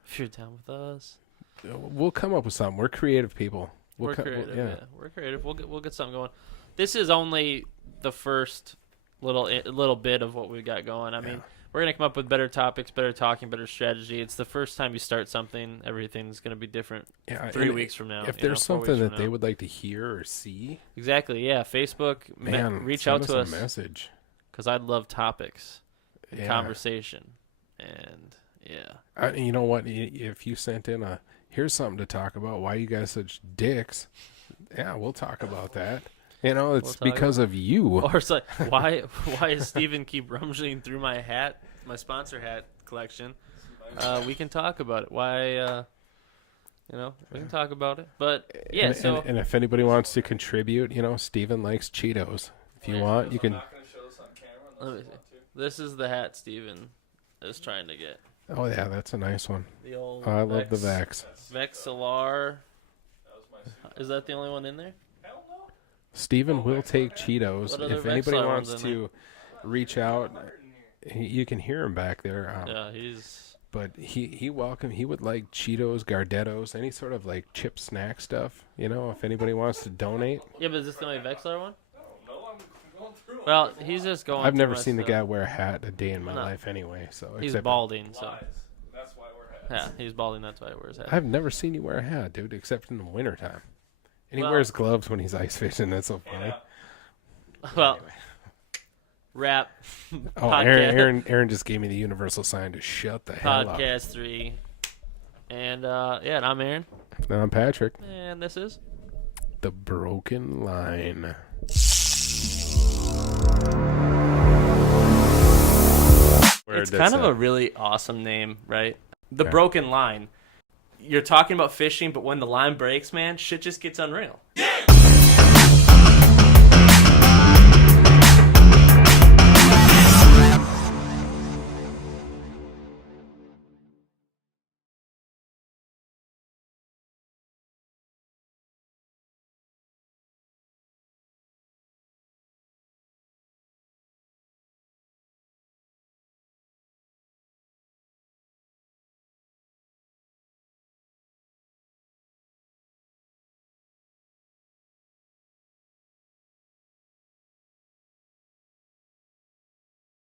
If you're down with us. we'll come up with something. We're creative people. We're creative. Yeah, we're creative. We'll get something going. This is only the first little bit of what we've got going. I mean, we're gonna come up with better topics, better talking, better strategy. It's the first time you start something, everything's gonna be different. Yeah, 3 and weeks from now. If you know, there's 4 weeks something from that they now. would like to hear or see, Exactly. Yeah. Facebook. man, Reach send out to a us message. because I'd love topics and Yeah. conversation. And yeah. You know what? If you sent in here's something to talk about, why you guys such dicks? Yeah, we'll talk about that. It's We'll talk because of you. Or it's like, why does Steven keep rummaging through my sponsor hat collection? We can talk about it. Why, we can talk about it. But, yeah, And if anybody wants to contribute, Steven likes Cheetos. If you want, you can. I'm not going to show this on camera Let unless me you want to. this is the hat Steven is trying to get. Oh yeah, that's a nice one. The old I love the Vex. Vexillar. That was my super. Is that the only one in there? Hell no. Steven will take Cheetos. What other If anybody Vexilar wants ones in to reach out, you can hear him back there. Yeah, he's... But he would like Cheetos, Gardettos, any sort of like chip snack stuff. If anybody wants to donate. Yeah, but is this the only Vexillar one? No, I'm going through Well, he's just going. I've through never my seen the stuff. guy wear a hat a day in my No. life anyway. So He's except- balding, so That's why we're yeah, he's balding. That's why he wears hat. I've never seen you wear a hat, dude, except in the wintertime. And he Well- wears gloves when he's ice fishing. That's so funny. Well, rap. Oh, podcast, Aaron just gave me the universal sign to shut the hell up. podcast 3, and and I'm Aaron, Now I'm Patrick. and this is. The Broken Line. It's kind of a really awesome name, right? The Broken Line. You're talking about fishing, but when the line breaks, man, shit just gets unreal.